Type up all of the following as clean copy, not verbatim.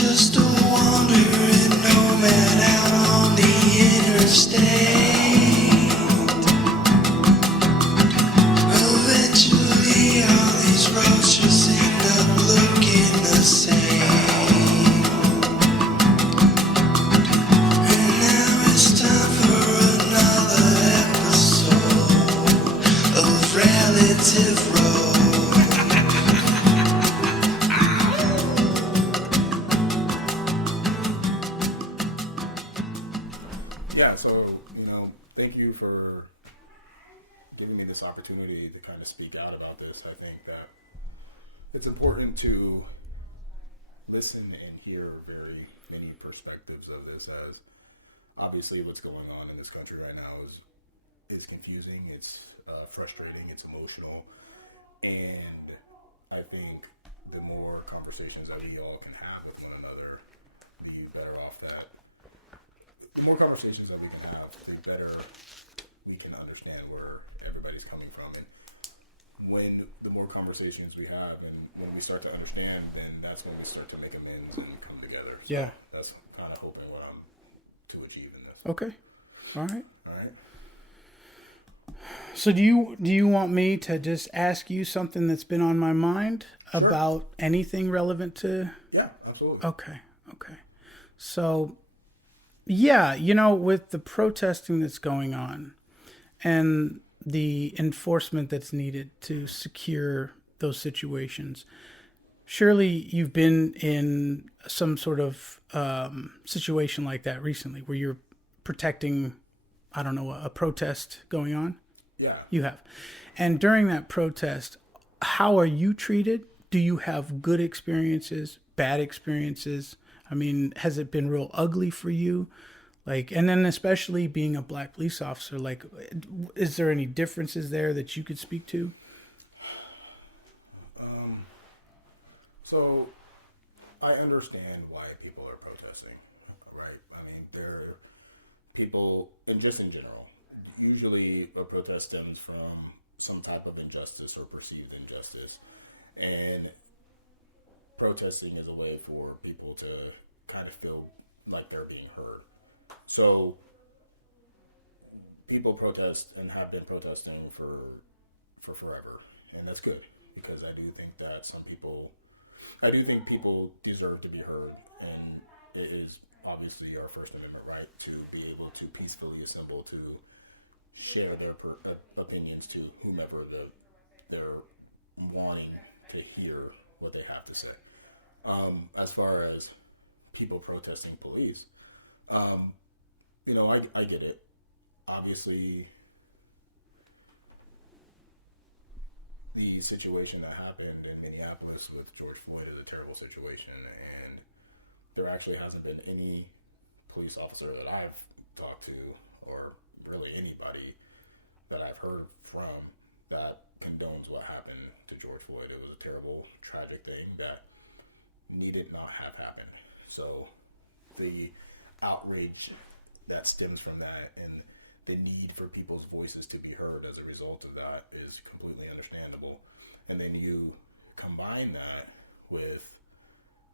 just a wandering nomad out on the interstate. Eventually all these roads just end up looking the same. And now it's time for another episode of Relative Road. Yeah, so, thank you for giving me this opportunity to kind of speak out about this. I think that it's important to listen and hear very many perspectives of this, as obviously what's going on in this country right now is confusing, it's frustrating, it's emotional, and I think the more conversations that we all can have with one another, the better off that the more conversations that we can have, the better we can understand where everybody's coming from. And when the more conversations we have and when we start to understand, then that's when we start to make amends and come together. So that's kind of hoping what I'm to achieve in this. Okay. All right. So do you want me to just ask you something that's been on my mind about anything relevant to? Yeah, absolutely. Okay. So, yeah, with the protesting that's going on and the enforcement that's needed to secure those situations, surely you've been in some sort of situation like that recently where you're protecting, I don't know, a protest going on? Yeah. You have. And during that protest, how are you treated? Do you have good experiences, bad experiences? I mean, has it been real ugly for you? And then especially being a black police officer, is there any differences there that you could speak to? So I understand why people are protesting, right? I mean, there are people, and just in general, usually a protest stems from some type of injustice or perceived injustice. And protesting is a way for people to kind of feel like they're being heard. So people protest and have been protesting for forever. And that's good, because I do think that people deserve to be heard. And it is obviously our First Amendment right to be able to peacefully assemble, to share their opinions to whomever they're wanting to hear what they have to say. As far as people protesting police, I get it. Obviously, the situation that happened in Minneapolis with George Floyd is a terrible situation, and there actually hasn't been any police officer that I've talked to, or really anybody that I've heard from, that condones what happened to George Floyd. It was a terrible, tragic thing that needed not have happened. So the outrage that stems from that and the need for people's voices to be heard as a result of that is completely understandable. And then you combine that with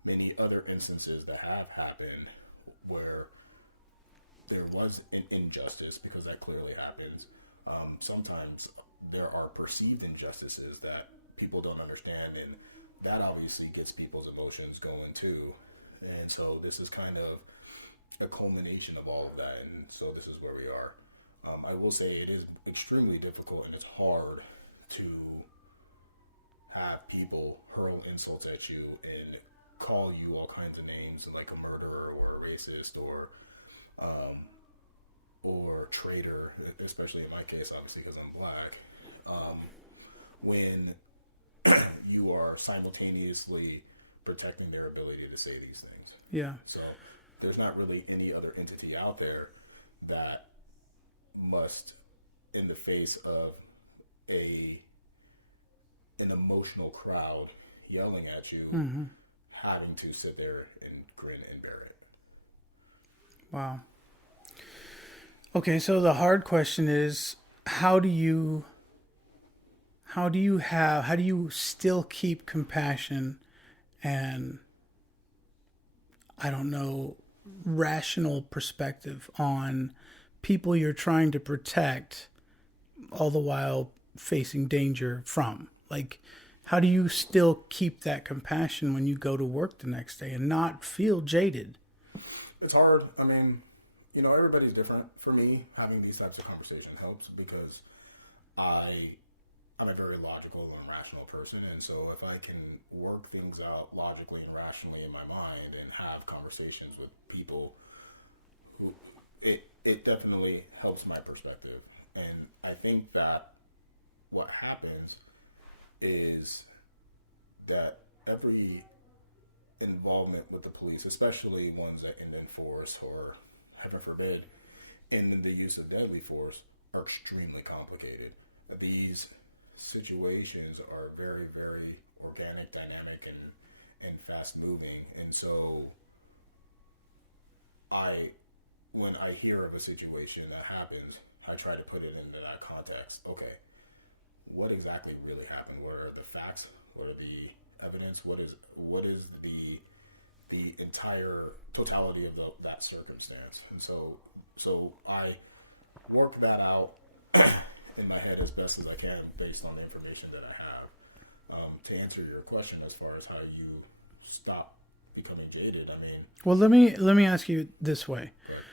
many other instances that have happened where there was an injustice, because that clearly happens. Sometimes there are perceived injustices that people don't understand, and that obviously gets people's emotions going too. And so this is kind of a culmination of all of that. And so this is where we are. I will say it is extremely difficult, and it's hard to have people hurl insults at you and call you all kinds of names, and like a murderer or a racist or traitor, especially in my case, obviously, because I'm black, when you are simultaneously protecting their ability to say these things. Yeah. So there's not really any other entity out there that must, in the face of an emotional crowd yelling at you, having to sit there and grin and bear it. Wow. Okay, so the hard question is, how do you still keep compassion and I don't know, rational perspective on people you're trying to protect, all the while facing danger from? Like, how do you still keep that compassion when you go to work the next day and not feel jaded? It's hard. I mean, everybody's different. For me, having these types of conversation helps because I'm a very logical and rational person. And so if I can work things out logically and rationally in my mind and have conversations with people who it definitely helps my perspective. And I think that what happens is that every involvement with the police, especially ones that end in force or, heaven forbid, end in the use of deadly force, are extremely complicated. These situations are very, very organic, dynamic, and fast moving. And so when I hear of a situation that happens, I try to put it into that context. Okay, what exactly really happened? What are the facts? What are the evidence? What is the entire totality of that circumstance? And so I work that out in my head as best as I can based on the information that I have. To answer your question as far as how you stop becoming jaded, I mean, well, let me ask you this way. go ahead.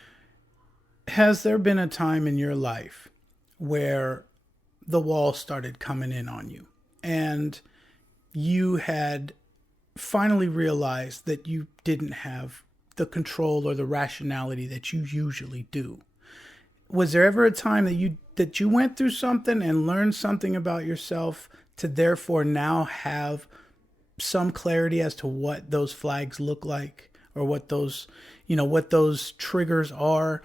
Has there been a time in your life where the wall started coming in on you and you had finally realized that you didn't have the control or the rationality that you usually do? Was there ever a time that you went through something and learned something about yourself to therefore now have some clarity as to what those flags look like or what those triggers are?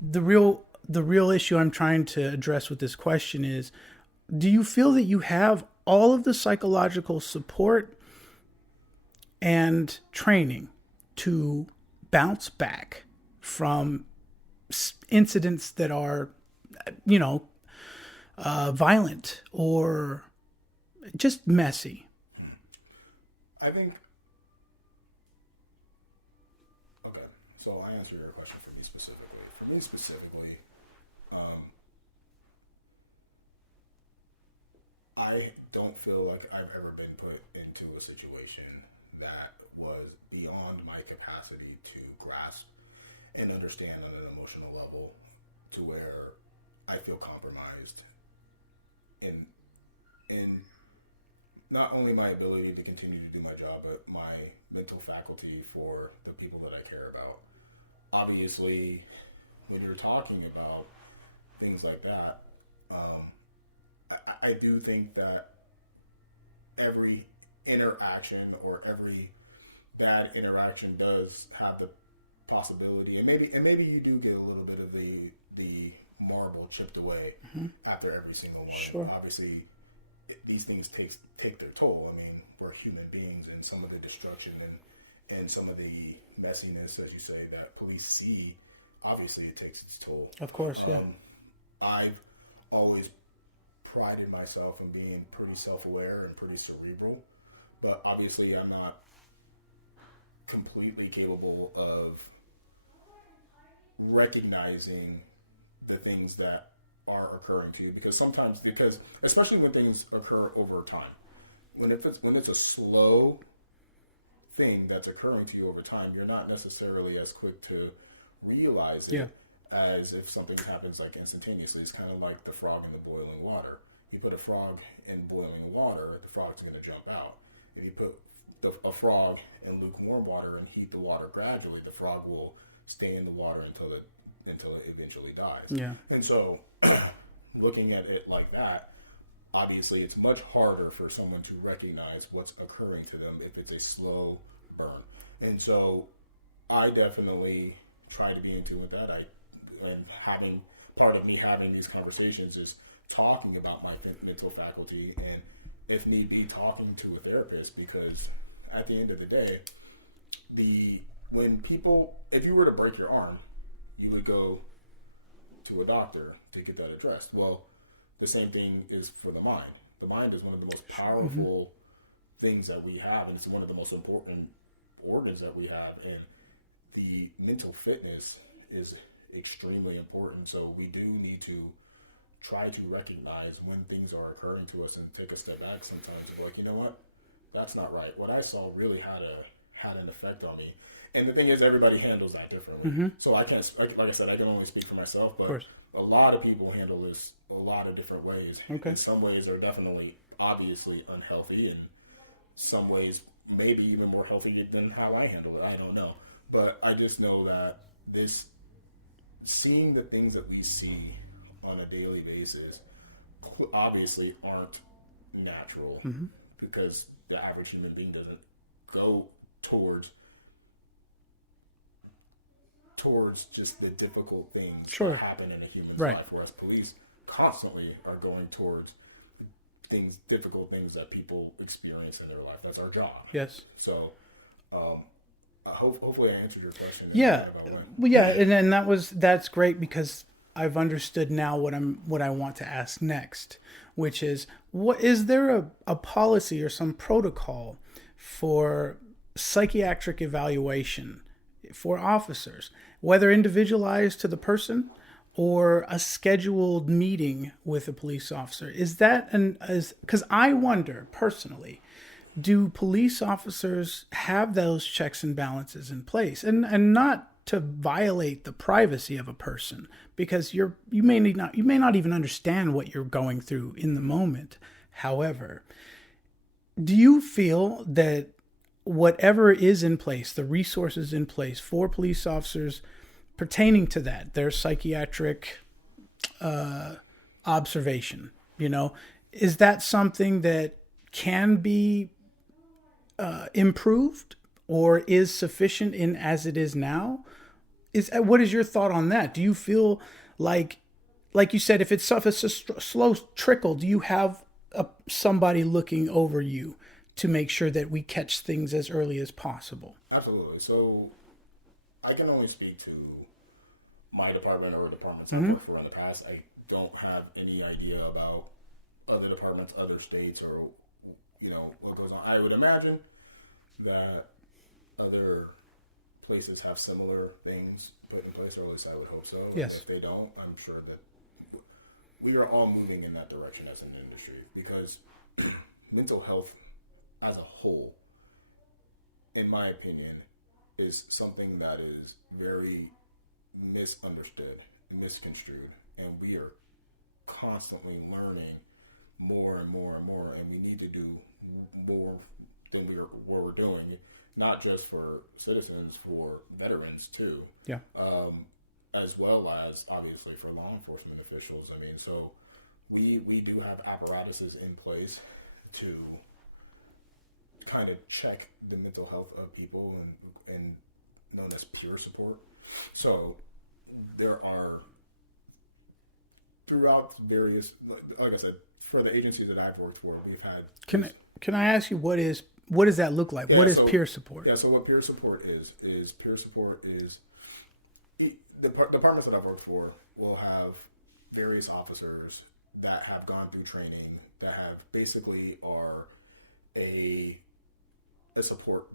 The real issue I'm trying to address with this question is, do you feel that you have all of the psychological support and training to bounce back from incidents that are, violent or just messy? I think, okay, so I answer your question for me specifically. For me specifically, I don't feel like I've ever been put into a situation that was beyond my capacity to grasp and understand on an emotional level to where I feel compromised in not only my ability to continue to do my job, but my mental faculty for the people that I care about. Obviously, when you're talking about things like that, I do think that every interaction or every bad interaction does have the possibility, and maybe you do get a little bit of the marble chipped away after every single one. Sure. Obviously, these things take their toll. I mean, we're human beings, and some of the destruction and some of the messiness, as you say, that police see, obviously it takes its toll. Of course. I've always prided myself in being pretty self-aware and pretty cerebral, but obviously I'm not completely capable of recognizing the things that are occurring to you, because especially when things occur over time, when it's a slow thing that's occurring to you over time, you're not necessarily as quick to realize it as if something happens like instantaneously. It's kind of like the frog in the boiling water. You put a frog in boiling water, the frog's going to jump out. If you put a frog in lukewarm water and heat the water gradually, the frog will stay in the water until it eventually dies. Yeah. And so looking at it like that, obviously it's much harder for someone to recognize what's occurring to them if it's a slow burn. And so I definitely try to be in tune with that. And having part of me having these conversations is talking about my mental faculty, and if need be, talking to a therapist, because at the end of the day, if you were to break your arm, you would go to a doctor to get that addressed. Well, the same thing is for the mind. The mind is one of the most powerful things that we have, and it's one of the most important organs that we have. And the mental fitness is extremely important. So we do need to try to recognize when things are occurring to us and take a step back sometimes and be like, you know what, that's not right. What I saw really had an effect on me. And the thing is, everybody handles that differently. So I can't, like I said, I can only speak for myself, but a lot of people handle this a lot of different ways. And some ways are definitely obviously unhealthy, and some ways maybe even more healthy than how I handle it. I don't know. But I just know that seeing the things that we see on a daily basis obviously aren't natural, because the average human being doesn't go towards just the difficult things that happen in a human's life, whereas police constantly are going towards difficult things that people experience in their life. That's our job. Yes. So hopefully I answered your question in a roundabout way. Well, yeah, and then that's great, because I've understood now what I want to ask next, which is, what is there a policy or some protocol for psychiatric evaluation for officers, whether individualized to the person or a scheduled meeting with a police officer? Is that because I wonder personally, do police officers have those checks and balances in place, and not to violate the privacy of a person, because you may not even understand what you're going through in the moment. However, do you feel that whatever is in place, the resources in place for police officers pertaining to that, their psychiatric observation, is that something that can be improved, or is sufficient in as it is now? What is your thought on that? Do you feel like you said, if it's a slow trickle, do you have somebody looking over you to make sure that we catch things as early as possible? Absolutely. So I can only speak to my department or departments I've worked for in the past. I don't have any idea about other departments, other states, or what goes on. I would imagine that other places have similar things put in place, or at least I would hope so. Yes. And if they don't, I'm sure that we are all moving in that direction as an industry, because mental health as a whole, in my opinion, is something that is very misunderstood and misconstrued, and we are constantly learning more and more and more, and we need to do more than we're doing, not just for citizens, for veterans too, as well as obviously for law enforcement officials. I mean, so we do have apparatuses in place to kind of check the mental health of people, and known as peer support. So there are, throughout various, like I said, for the agencies that I've worked for, we've had. Can I ask you, what does that look like? What is peer support? Yeah, so what peer support is the departments that I've worked for will have various officers that have gone through training, that have basically are a support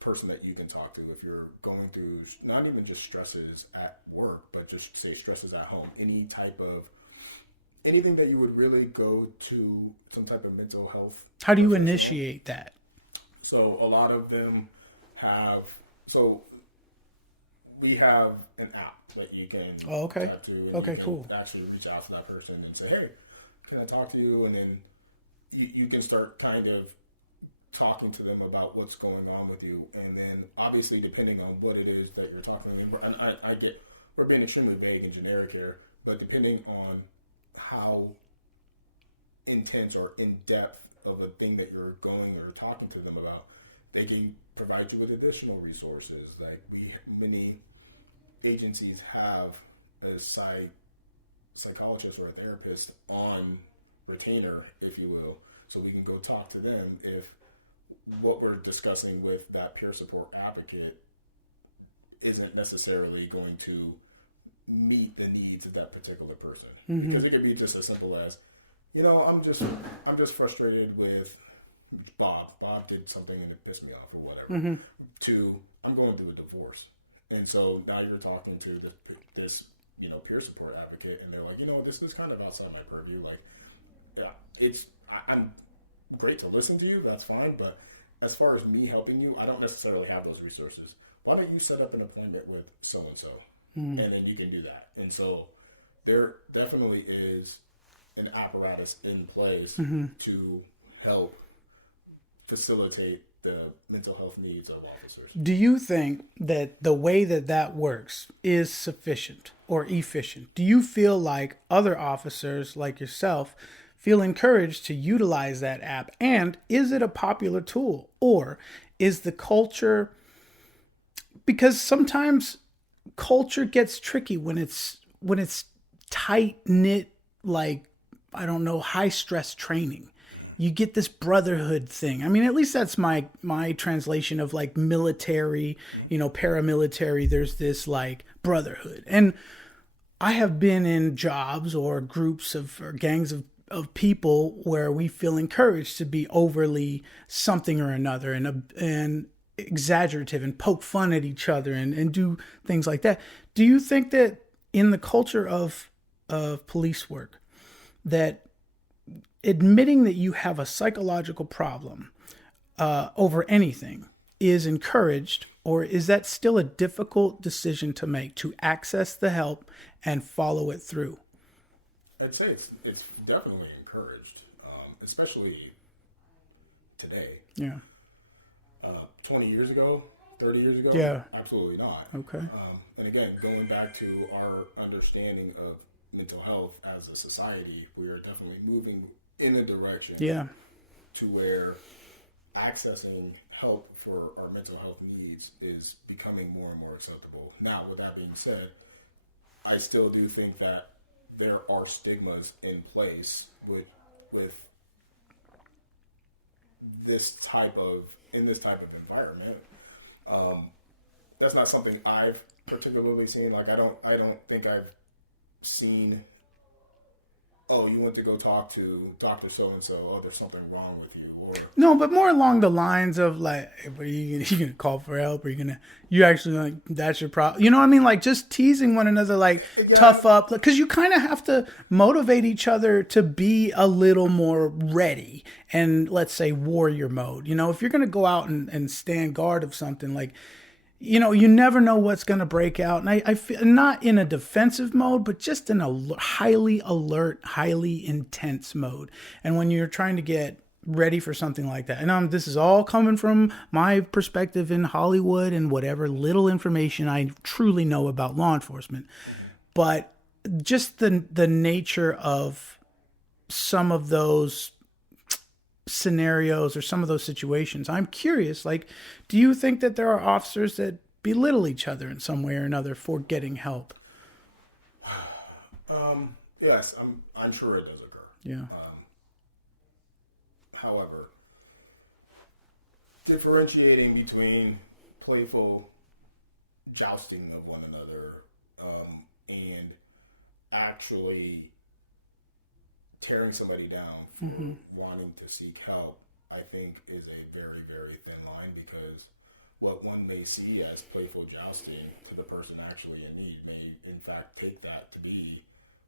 person that you can talk to if you're going through not even just stresses at work, but just say stresses at home, anything that you would really go to some type of mental health. How do you initiate that? So a lot of them we have an app that you can tap to, and you can actually reach out to that person and say, hey, can I talk to you? And then you can start kind of talking to them about what's going on with you. And then obviously, depending on what it is that you're talking to them, and I get, we're being extremely vague and generic here, but depending on how intense or in depth of a thing that you're going or talking to them about, they can provide you with additional resources. Like many agencies have a psychologist or a therapist on retainer, if you will, so we can go talk to them if what we're discussing with that peer support advocate isn't necessarily going to meet the needs of that particular person. Because it could be just as simple as, I'm just frustrated with Bob did something and it pissed me off or whatever, to I'm going through a divorce And so now you're talking to this peer support advocate, and they're like, this is kind of outside my purview. Like, I'm great to listen to you. That's fine. But as far as me helping you, I don't necessarily have those resources. Why don't you set up an appointment with so-and-so, and then you can do that. And so there definitely is an apparatus in place to help facilitate the mental health needs of officers. Do you think that the way that works is sufficient or efficient? Do you feel like other officers like yourself feel encouraged to utilize that app? And is it a popular tool? Or is the culture... Because sometimes culture gets tricky when it's tight-knit, like, I don't know, high-stress training. You get this brotherhood thing. I mean, at least that's my translation of like military, paramilitary. There's this like brotherhood. And I have been in jobs or groups or gangs of people where we feel encouraged to be overly something or another and exaggerative and poke fun at each other and do things like that. Do you think that in the culture of police work, that admitting that you have a psychological problem over anything is encouraged, or is that still a difficult decision to make, to access the help and follow it through? I'd say it's definitely encouraged, especially today. Yeah. 20 years ago, 30 years ago, Yeah. Absolutely not. Okay. And again, going back to our understanding of mental health as a society, we are definitely moving in a direction to where accessing help for our mental health needs is becoming more and more acceptable. Now, with that being said, I still do think that there are stigmas in place with this type of environment. That's not something I've particularly seen. Like, I don't think I've seen, oh, you went to go talk to Dr. So-and-so, oh, there's something wrong with you, or... No, but more along the lines of like, hey, are you gonna call for help? Or you actually like, that's your problem? You know what I mean? Like just teasing one another, like tough up. Because you kind of have to motivate each other to be a little more ready and, let's say, warrior mode. If you're going to go out and stand guard of something, like, you never know what's going to break out. And I feel not in a defensive mode, but just in a highly alert, highly intense mode. And when you're trying to get ready for something like that, and this is all coming from my perspective in Hollywood and whatever little information I truly know about law enforcement, but just the nature of some of those scenarios or some of those situations. I'm curious, like, do you think that there are officers that belittle each other in some way or another for getting help? Yes, I'm sure it does occur. Yeah. However, differentiating between playful jousting of one another and actually tearing somebody down for wanting to seek help, I think is a very, very thin line, because what one may see as playful jousting to the person actually in need may in fact take that to be,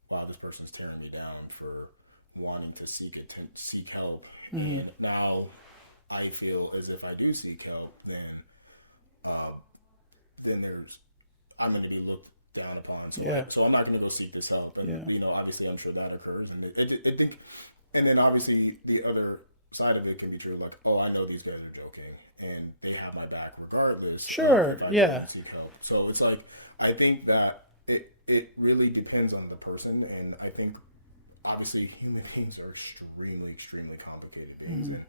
wow, this person's tearing me down for wanting to seek help. And now I feel as if I do seek help, then I'm going to be looked down upon. So I'm not going to go seek this help. And, obviously I'm sure that occurs. And and then obviously the other side of it can be true. Like, oh, I know these guys are joking and they have my back regardless of if I go and seek help. So it's like, I think that it really depends on the person. And I think obviously human beings are extremely, extremely complicated beings. And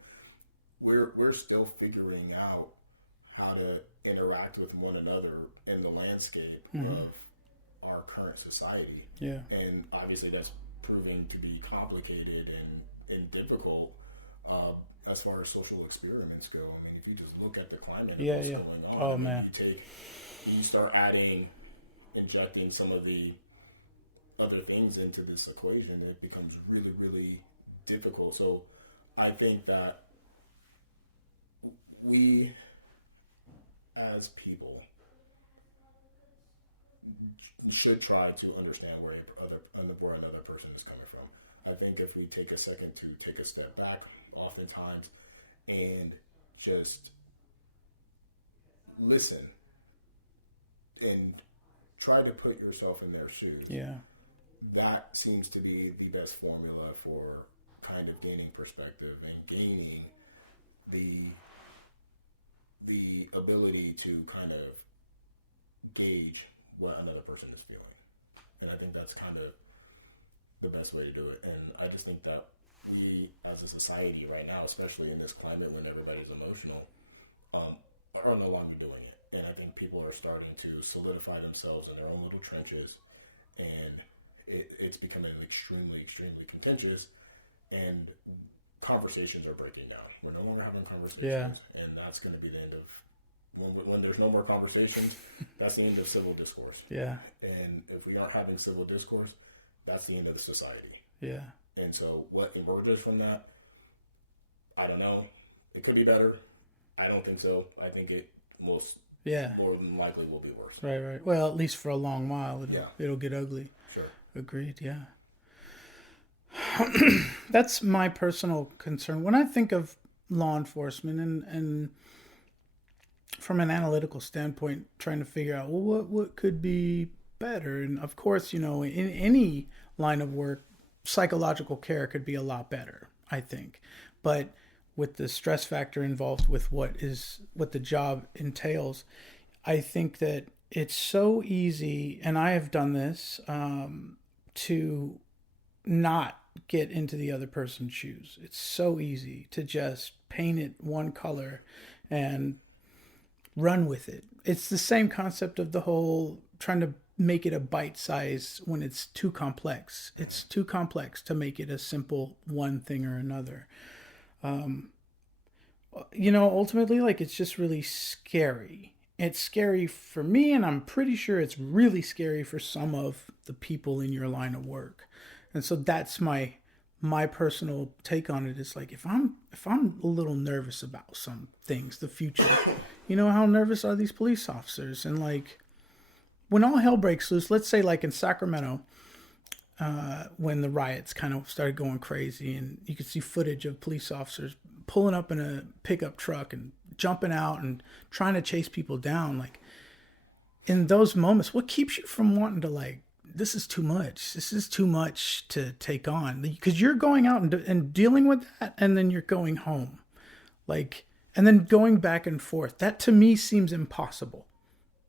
we're still figuring out how to interact with one another in the landscape of our current society. Yeah. And obviously that's proving to be complicated and difficult as far as social experiments go. I mean, if you just look at the climate of what's going on, you start injecting some of the other things into this equation, it becomes really, really difficult. So I think that we as people should try to understand where another person is coming from. I think if we take a second to take a step back, oftentimes, and just listen and try to put yourself in their shoes. Yeah. That seems to be the best formula for kind of gaining perspective and gaining the ability to kind of gauge what another person is feeling. And I think that's kind of the best way to do it. And I just think that we as a society right now, especially in this climate when everybody's emotional, are no longer doing it. And I think people are starting to solidify themselves in their own little trenches, and it's becoming extremely, extremely contentious, and conversations are breaking down. We're no longer having conversations, and that's going to be the end of when there's no more conversations. That's the end of civil discourse. Yeah. And if we aren't having civil discourse, that's the end of the society. Yeah. And so what emerges from that, I don't know. It could be better. I don't think so. I think it most more than likely will be worse. Right. Well, at least for a long while. It'll get ugly. Sure. Agreed. Yeah. That's my personal concern. When I think of law enforcement and from an analytical standpoint, trying to figure out, well, what could be better? And of course, in any line of work, psychological care could be a lot better, I think. But with the stress factor involved with what the job entails, I think that it's so easy, and I have done this, to not get into the other person's shoes. It's so easy to just paint it one color and run with it. It's the same concept of the whole trying to make it a bite size when it's too complex. Mm-hmm. It's too complex to make it a simple one thing or another. Ultimately, it's just really scary. It's scary for me, and I'm pretty sure it's really scary for some of the people in your line of work. And so that's my personal take on it. Is if I'm a little nervous about some things, the future, how nervous are these police officers? And when all hell breaks loose, let's say in Sacramento, when the riots kind of started going crazy, and you could see footage of police officers pulling up in a pickup truck and jumping out and trying to chase people down. In those moments, what keeps you from wanting to this is too much. This is too much to take on, because you're going out and dealing with that, and then you're going home, and then going back and forth. That to me seems impossible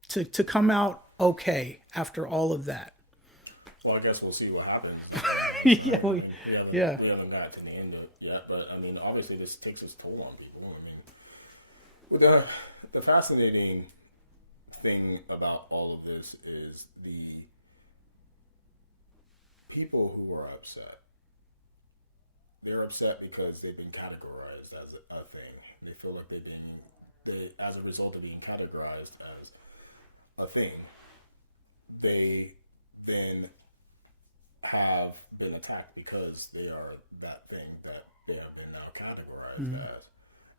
to come out okay after all of that. Well, I guess we'll see what happens. We haven't got to the end of it yet, but obviously this takes its toll on people. With the fascinating thing about all of this is the people who are upset. They're upset because they've been categorized as a thing. They feel like as a result of being categorized as a thing, they then have been attacked because they are that thing that they have been now categorized as.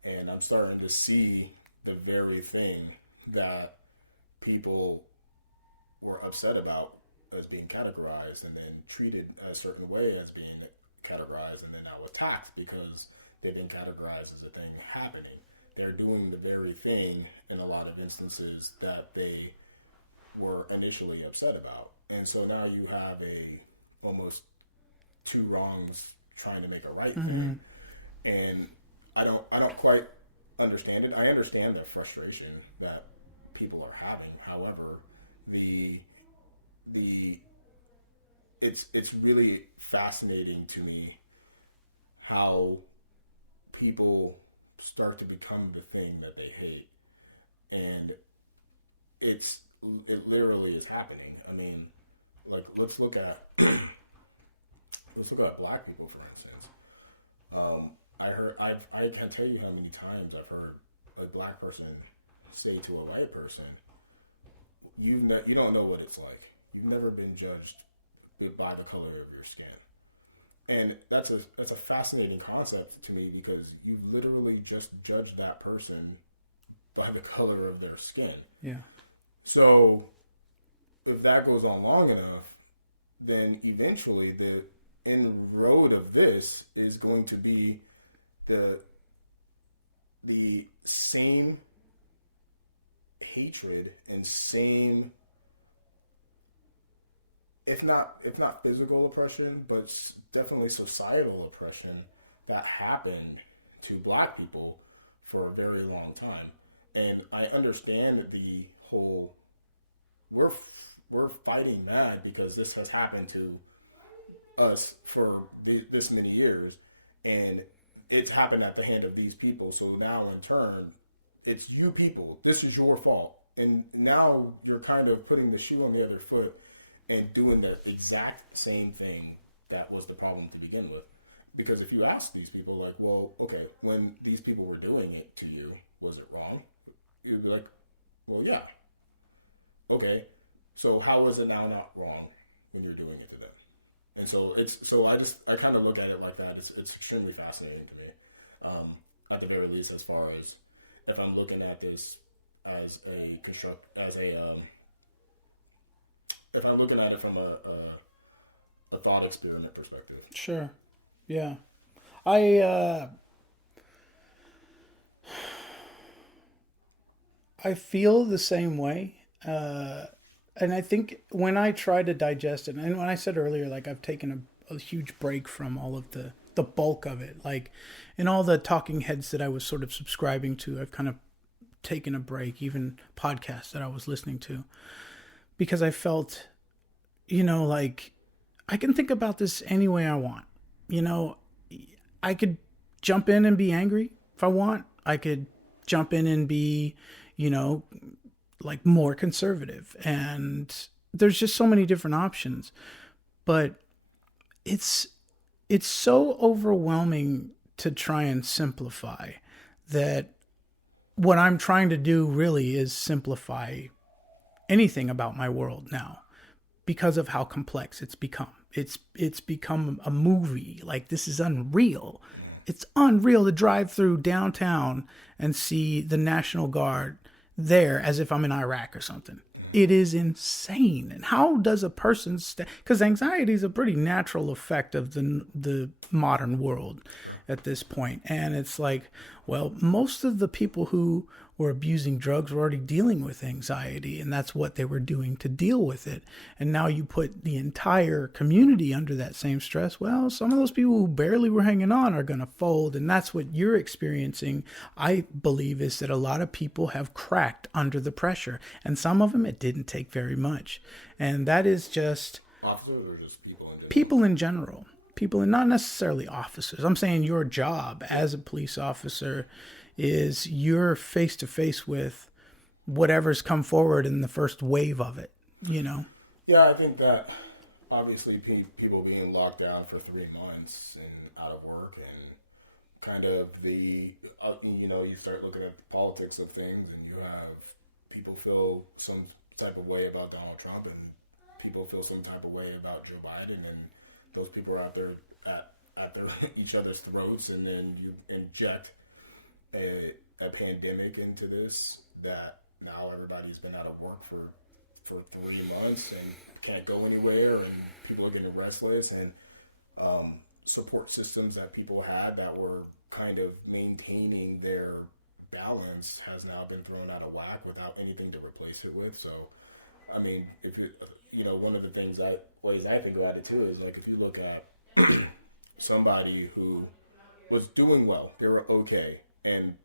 And I'm starting to see the very thing that people were upset about as being categorized and then treated a certain way as being categorized, and then now attacked because they've been categorized as a thing happening. They're doing the very thing in a lot of instances that they were initially upset about. And so now you have almost two wrongs trying to make a right thing. And I don't quite understand it. I understand the frustration that people are having. However, it's really fascinating to me how people start to become the thing that they hate. And it literally is happening. Let's look at black people, for instance. I can't tell you how many times I've heard a black person say to a white person, you don't know what it's like. You've never been judged by the color of your skin. And that's a fascinating concept to me, because you've literally just judged that person by the color of their skin. Yeah. So if that goes on long enough, then eventually the end road of this is going to be the same hatred and same, if not physical oppression, but definitely societal oppression that happened to black people for a very long time. And I understand the whole, we're fighting mad because this has happened to us for this many years, and it's happened at the hand of these people. So now in turn, it's you people. This is your fault. And now you're kind of putting the shoe on the other foot and doing the exact same thing that was the problem to begin with. Because if you ask these people, like, well, okay, when these people were doing it to you, was it wrong? You'd be like, well, yeah. Okay, so how is it now not wrong when you're doing it to them? And so I kind of look at it like that. It's extremely fascinating to me, at the very least, as far as if I'm looking at this as if I'm looking at it from a thought experiment perspective. Sure. Yeah. I feel the same way. And I think when I try to digest it, and when I said earlier, like I've taken a huge break from all of the bulk of it, like in all the talking heads that I was sort of subscribing to, I've kind of taken a break, even podcasts that I was listening to, because I felt, like I can think about this any way I want. I could jump in and be angry if I want. I could jump in and be, like more conservative. And there's just so many different options. But it's so overwhelming to try and simplify that what I'm trying to do really is simplify anything about my world now because of how complex it's become. It's become a movie. Like, this is unreal. It's unreal to drive through downtown and see the National Guard there as if I'm in Iraq or something. It is insane. And how does a person because anxiety is a pretty natural effect of the modern world. Sure. At this point. And it's like, well, most of the people who were abusing drugs were already dealing with anxiety, and that's what they were doing to deal with it. And now you put the entire community under that same stress. Well, some of those people who barely were hanging on are going to fold. And that's what you're experiencing, I believe, is that a lot of people have cracked under the pressure. And some of them, it didn't take very much. And that is just... Officers or just people in general? People in general. People, and not necessarily officers. I'm saying your job as a police officer is you're face to face with whatever's come forward in the first wave of it, Yeah, I think that obviously people being locked down for 3 months and out of work, and kind of the, you start looking at the politics of things, and you have people feel some type of way about Donald Trump, and people feel some type of way about Joe Biden, and those people are out there at their each other's throats, and then you inject a pandemic into this that now everybody's been out of work for 3 months and can't go anywhere, and people are getting restless, and support systems that people had that were kind of maintaining their balance has now been thrown out of whack without anything to replace it with. So, I mean, if one of the ways I think about it too is, like, if you look at somebody who was doing well, they were okay, and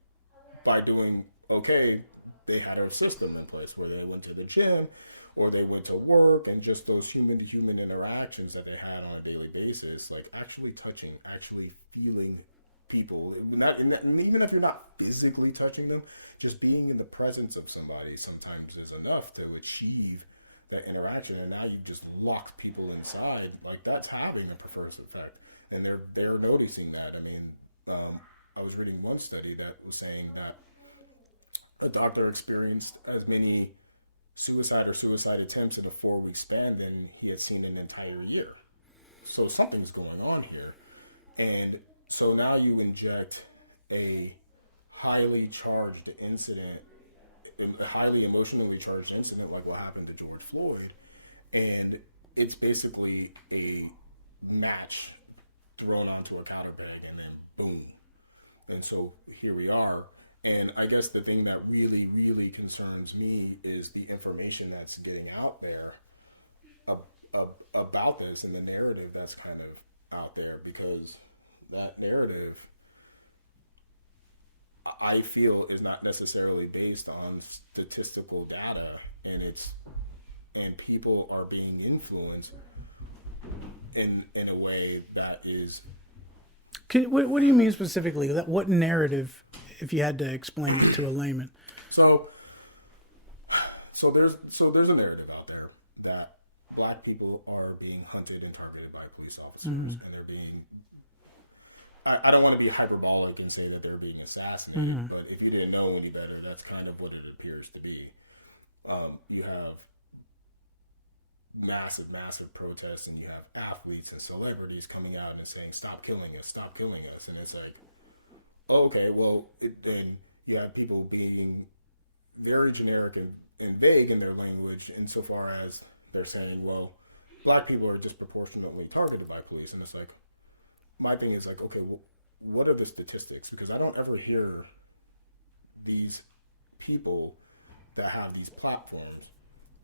by doing okay, they had a system in place where they went to the gym or they went to work, and just those human to human interactions that they had on a daily basis, like actually touching, actually feeling people, even if you're not physically touching them, just being in the presence of somebody sometimes is enough to achieve that interaction. And now you've just locked people inside. Like, that's having a perverse effect, and they're noticing that. I mean, I was reading one study that was saying that a doctor experienced as many suicide attempts in a 4-week span than he had seen in an entire year. So something's going on here. And so now you inject a highly charged incident a highly emotionally charged incident like what happened to George Floyd, and it's basically a match thrown onto a counter peg and then boom. And so here we are. And I guess the thing that really, really concerns me is the information that's getting out there about this and the narrative that's kind of out there, because that narrative, I feel, is not necessarily based on statistical data, and people are being influenced in a way that is. What do you mean specifically? What narrative, if you had to explain it to a layman? So there's a narrative out there that Black people are being hunted and targeted by police officers, and they're being. I don't want to be hyperbolic and say that they're being assassinated, but if you didn't know any better, that's kind of what it appears to be. You have massive protests, and you have athletes and celebrities coming out and saying, stop killing us. And it's like, oh, okay, well, then you have people being very generic and vague in their language insofar as they're saying, well, Black people are disproportionately targeted by police. And it's like, my thing is like, okay, well, what are the statistics? Because I don't ever hear these people that have these platforms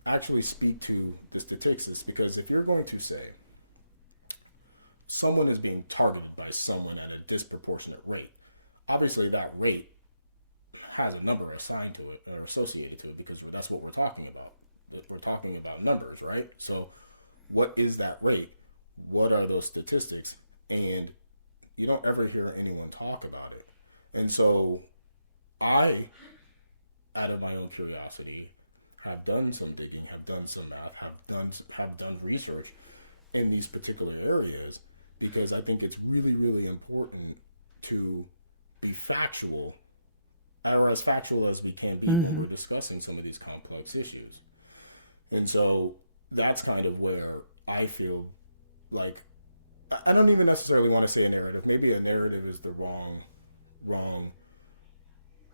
actually speak to the statistics. Because if you're going to say someone is being targeted by someone at a disproportionate rate, obviously that rate has a number assigned to it or associated to it, because that's what we're talking about. We're talking about numbers, right? So what is that rate? What are those statistics? And you don't ever hear anyone talk about it. And so I, out of my own curiosity, have done some digging, have done some math, have done research in these particular areas, because I think it's really, really important to be factual, or as factual as we can be when we're discussing some of these complex issues. And so that's kind of where I feel like, I don't even necessarily want to say a narrative. Maybe a narrative is the wrong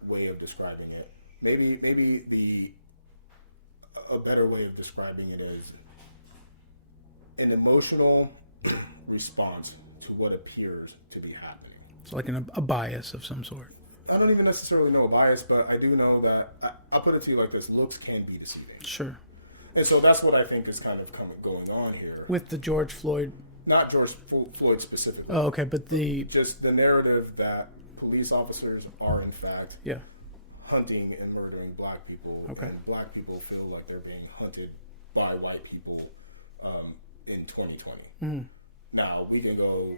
way of describing it. Maybe a better way of describing it is an emotional response to what appears to be happening. It's like a bias of some sort. I don't even necessarily know a bias, but I do know that, I'll put it to you like this: looks can be deceiving. Sure. And so that's what I think is kind of going on here. With the George Floyd. Not George Floyd specifically. Oh, okay, but just the narrative that police officers are in fact hunting and murdering Black people, and Black people feel like they're being hunted by white people in 2020. Now we can go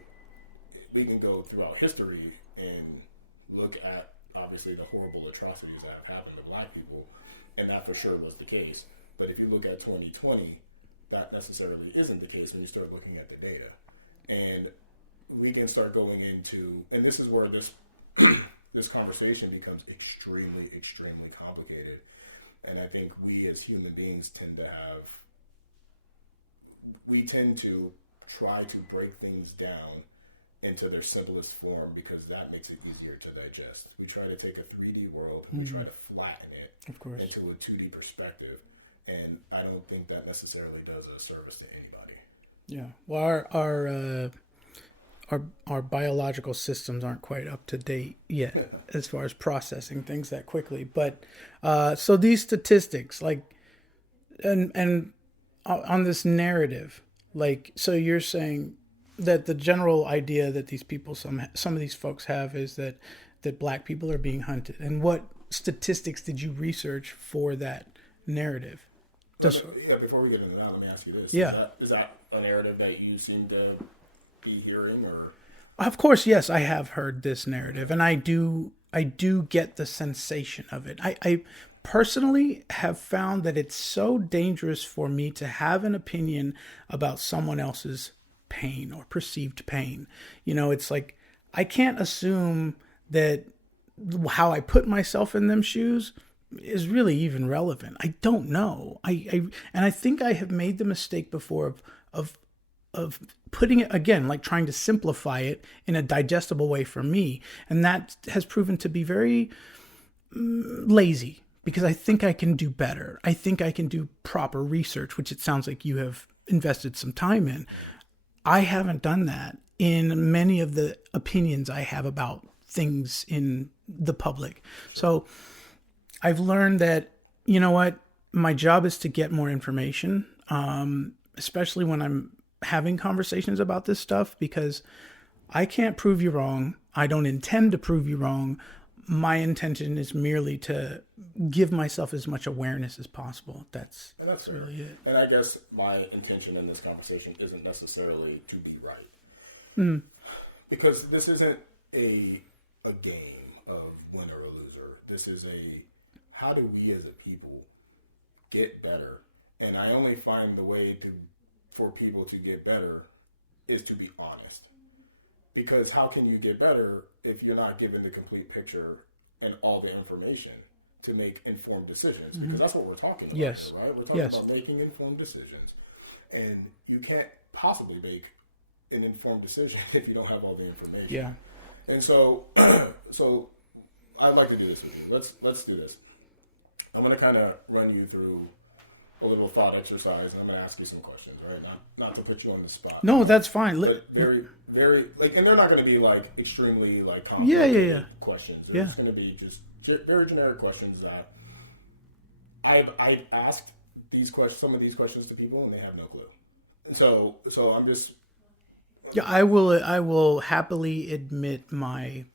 throughout history and look at obviously the horrible atrocities that have happened to Black people, and that for sure was the case. But if you look at 2020, that necessarily isn't the case when you start looking at the data. And we can start going into, and this is where this this conversation becomes extremely, extremely complicated. And I think we as human beings tend to try to break things down into their simplest form, because that makes it easier to digest. We try to take a 3D world and we try to flatten it into a 2D perspective. And I don't think that necessarily does a service to anybody. Yeah. Well, our biological systems aren't quite up to date yet as far as processing things that quickly. But so these statistics, like, and on this narrative, like, so you're saying that the general idea that these people, some of these folks have, is that Black people are being hunted. And what statistics did you research for that narrative? Before we get into that, let me ask you this. Yeah. Is that a narrative that you seem to be hearing, or? Of course, yes, I have heard this narrative, and I do get the sensation of it. I personally have found that it's so dangerous for me to have an opinion about someone else's pain or perceived pain. You know, it's like I can't assume that how I put myself in them shoes is really even relevant. I don't know. And I think I have made the mistake before of putting it, again, like trying to simplify it in a digestible way for me, and that has proven to be very lazy, because I think I can do better. I think I can do proper research, which it sounds like you have invested some time in. I haven't done that in many of the opinions I have about things in the public. So I've learned that, you know what, my job is to get more information, especially when I'm having conversations about this stuff, because I can't prove you wrong. I don't intend to prove you wrong. My intention is merely to give myself as much awareness as possible. That's fair. really And I guess my intention in this conversation isn't necessarily to be right. Because this isn't a game of winner or loser. This is how do we as a people get better? And I only find the way for people to get better is to be honest. Because how can you get better if you're not given the complete picture and all the information to make informed decisions? Because that's what we're talking about here, right? We're talking about making informed decisions. And you can't possibly make an informed decision if you don't have all the information. Yeah. And so I'd like to do this with you. Let's do this. I'm going to kind of run you through a little thought exercise, and I'm going to ask you some questions, right? Not to put you on the spot. No, that's fine. But very, very, like, and they're not going to be like extremely like complicated questions. They're just going to be just very generic questions that I've asked some of these questions to people, and they have no clue. And so I'm just. Yeah, I will happily admit my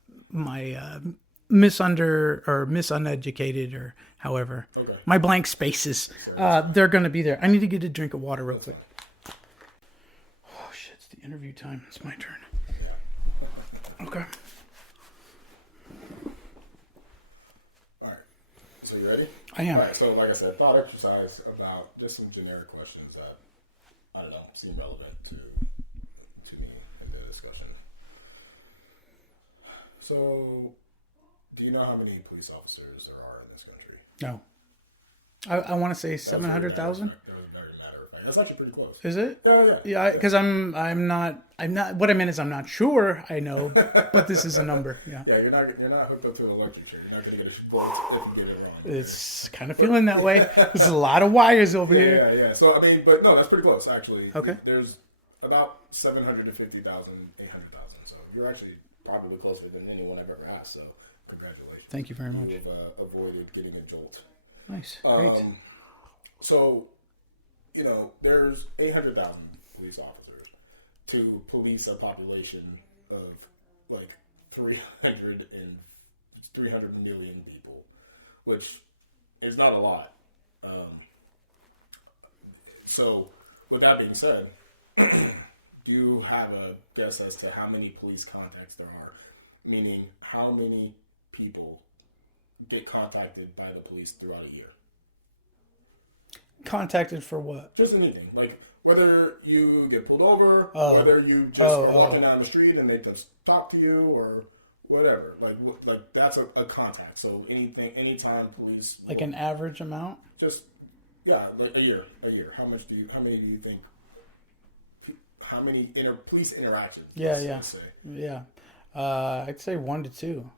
misunderstood or however. Okay. My blank spaces. Sure, that's fine. They're going to be there. I need to get a drink of water real That's quick. fine. Oh shit! It's the interview time. It's my turn. Yeah. Okay. All right. So you ready? I am. All right. So like I said, thought exercise about just some generic questions that I don't know seem relevant to me in the discussion. So, do you know how many police officers there are in this country? No. I want to say That was very 700,000. That was a very matter of fact. That's actually pretty close. Is it? Yeah. Yeah, because I'm not. What I meant is I'm not sure. I know, but this is a number. Yeah. Yeah, you're not hooked up to an electric chair. You're not going to get a volt if you get it wrong. Okay? It's kind of feeling that way. There's a lot of wires over there. Yeah. So I mean, but no, that's pretty close actually. Okay. There's about 750,000, 800,000. So you're actually probably closer than anyone I've ever asked. So congratulations. Thank you very much. You've avoided getting a jolt. Nice. So, there's 800,000 police officers to police a population of like 300 million people, which is not a lot. So with that being said, do you have a guess as to how many police contacts there are? Meaning how many people get contacted by the police throughout a year? Contacted for what? Just anything. Like whether you get pulled over, whether you just are walking down the street and they just talk to you or whatever. Like that's a contact. So anytime police Like an average amount? just, yeah, like a year. How many do you think, how many police interactions, let's say? Yeah. I'd say 1 to 2.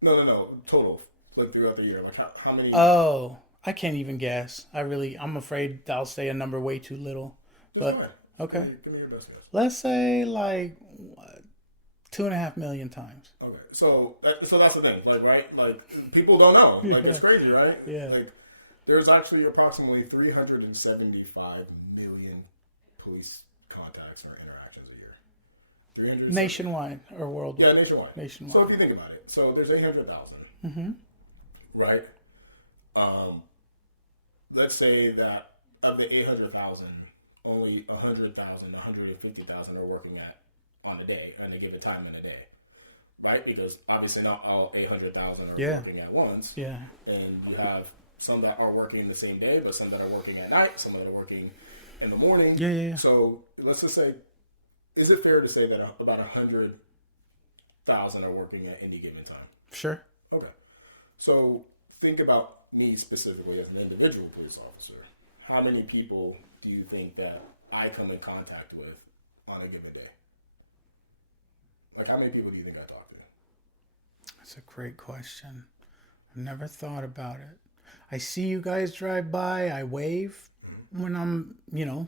No, total, like throughout the year. Like how many? Oh, I can't even guess. I'm afraid I'll say a number way too little. Just go ahead. Okay. Give me your best guess. Let's say like 2.5 million times. Okay. So that's the thing. Like, right? Like people don't know. Like it's crazy, right? Yeah. Like there's actually approximately 375 million police contacts or interactions a year. 300 Nationwide or worldwide? Yeah, nationwide. Nationwide. So if you think about it, so there's 800,000, right? Let's say that of the 800,000, only 100,000, 150,000 are working on a given time in a day, right? Because obviously not all 800,000 are working at once. Yeah. And you have some that are working the same day, but some that are working at night, some that are working in the morning. Yeah. So let's just say, is it fair to say that about 100,000 are working at any given time? Sure. Okay. So think about me specifically as an individual police officer. How many people do you think that I come in contact with on a given day? Like, how many people do you think I talk to? That's a great question. I've never thought about it. I see you guys drive by. I wave when I'm,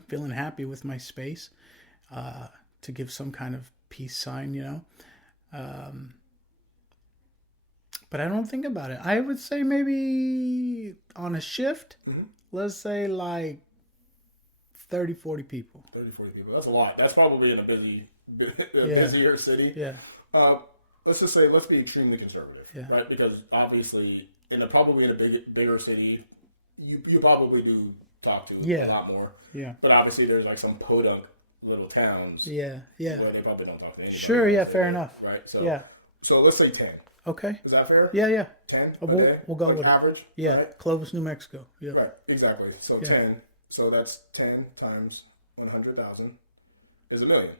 feeling happy with my space, to give some kind of peace sign, But I don't think about it. I would say maybe on a shift, let's say like 30, 40 people. 30, 40 people. That's a lot. That's probably in a busier city. Yeah. Let's be extremely conservative, right? Because obviously, probably in a bigger city, you probably do talk to a lot more. Yeah. But obviously, there's like some podunk little towns. Yeah. Where they probably don't talk to anybody. Sure. Yeah. Fair enough. Right. So let's say 10. Okay. Is that fair? Yeah. 10 a day, we'll go like with average, Yeah. right? Clovis, New Mexico. Yeah. Right. Exactly. So 10. So that's 10 times 100,000 is $1 million.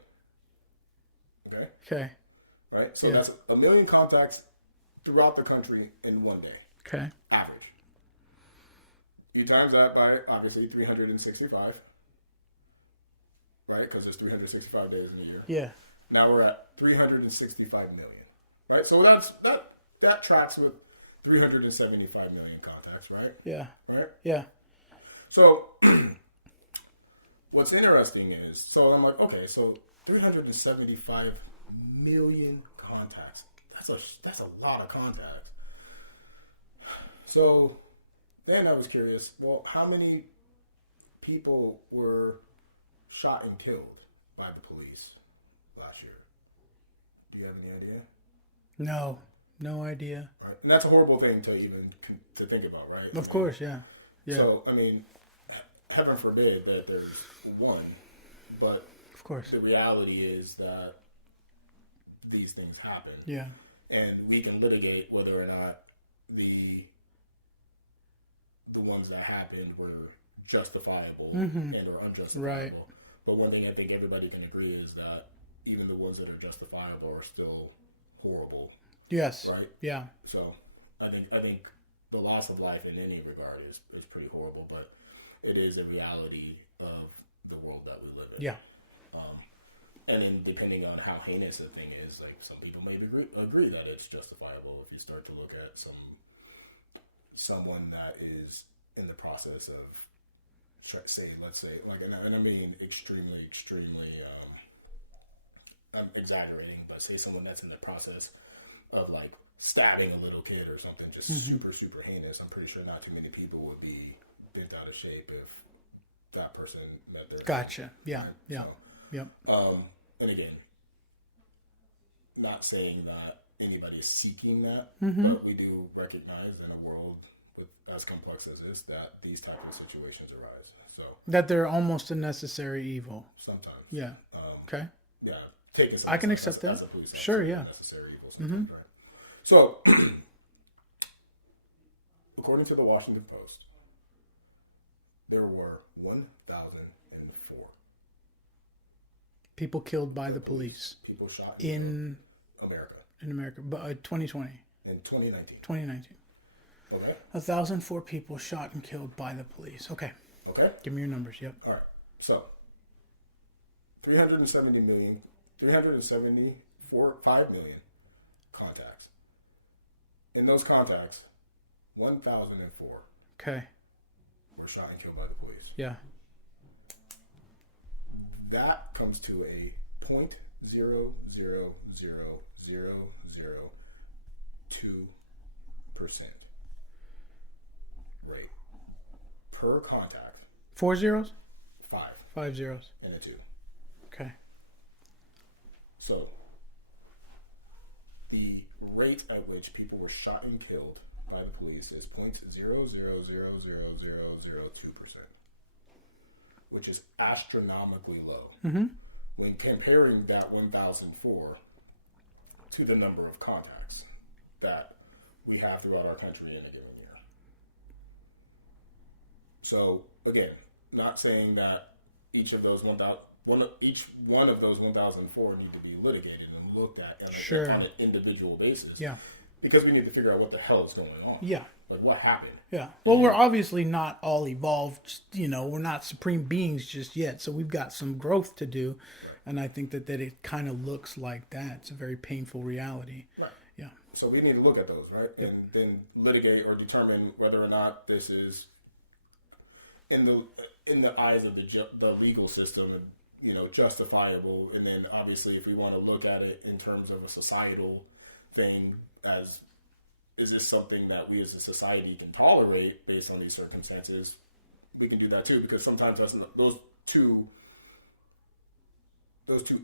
Okay. Okay. Right. So that's 1 million contacts throughout the country in one day. Okay. Average. You times that by obviously 365. Right? Because there's 365 days in a year. Yeah. Now we're at 365 million. Right? So that tracks with 375 million contacts, right? Yeah. Right? Yeah. So what's interesting is, so I'm like, okay, so 375 million contacts. That's a lot of contacts. So then I was curious, well, how many people were shot and killed by the police last year? Do you have any idea? No idea. All right. And that's a horrible thing to even to think about, right? Of course, yeah. So, I mean, heaven forbid that there's one, but of course, the reality is that these things happen. Yeah. And we can litigate whether or not the ones that happened were justifiable and or unjustifiable. Right. But one thing I think everybody can agree is that even the ones that are justifiable are still horrible. Yes. Right? Yeah. So I think the loss of life in any regard is pretty horrible, but it is a reality of the world that we live in. Yeah. And then depending on how heinous a thing is, like some people may agree that it's justifiable. If you start to look at someone that is in the process of, let's say, like, and I mean extremely, I'm exaggerating, but say someone that's in the process of like stabbing a little kid or something, just super, super heinous. I'm pretty sure not too many people would be bent out of shape if that person met their Gotcha. end, Yeah. right? Yeah. So, yeah. And again, not saying that anybody is seeking that, but we do recognize in a world with as complex as this that these types of situations arise. So that they're almost a necessary evil. Sometimes. Yeah. Okay. Yeah. Taking someone's life as a police officer is a necessary evil sometimes, right? So, according to the Washington Post, there were 1,004 people killed by the police. People shot and killed in America. In America, but 2020. In 2019. 2019. Okay. 1,004 people shot and killed by the police. Okay. Okay. Give me your numbers. Yep. All right. So, 5 million contacts. In those contacts, 1,004 were shot and killed by the police. Yeah. That comes to a 0.00002% rate per contact. 4 zeros? 5. 5 zeros. And a 2. Okay. So, the rate at which people were shot and killed by the police is 0.0000002%, which is astronomically low. When comparing that 1,004 to the number of contacts that we have throughout our country in a given year. So, again, not saying that each of those 1,004 need to be litigated and looked at on an individual basis. Yeah. Because we need to figure out what the hell is going on. Yeah. Like, what happened? Yeah. Well, we're obviously not all evolved. We're not supreme beings just yet. So we've got some growth to do. Right. And I think that it kind of looks like that. It's a very painful reality. Right. Yeah. So we need to look at those, right? And then litigate or determine whether or not this is in the eyes of the legal system, justifiable. And then obviously, if we want to look at it in terms of a societal thing, as is this something that we as a society can tolerate based on these circumstances, we can do that too. Because sometimes those two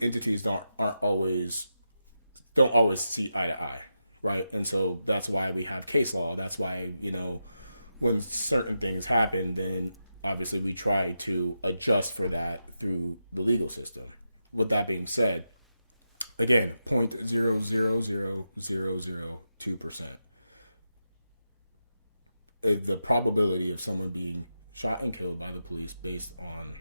entities don't always see eye to eye, right? And so that's why we have case law. That's why, when certain things happen, then obviously we try to adjust for that through the legal system. With that being said, again, 0.000002%. The probability of someone being shot and killed by the police based on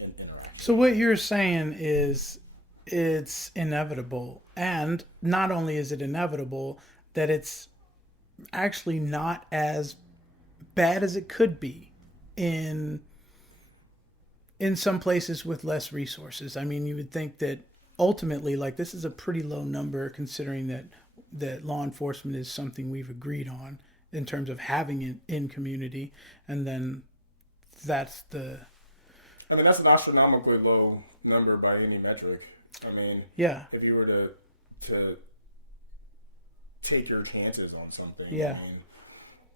an interaction. So what you're saying is it's inevitable. And not only is it inevitable, that it's actually not as bad as it could be in some places with less resources. I mean, you would think that ultimately, like, this is a pretty low number considering that law enforcement is something we've agreed on in terms of having it in community. And then that's an astronomically low number by any metric. I mean, yeah. If you were to take your chances on something, yeah. I mean,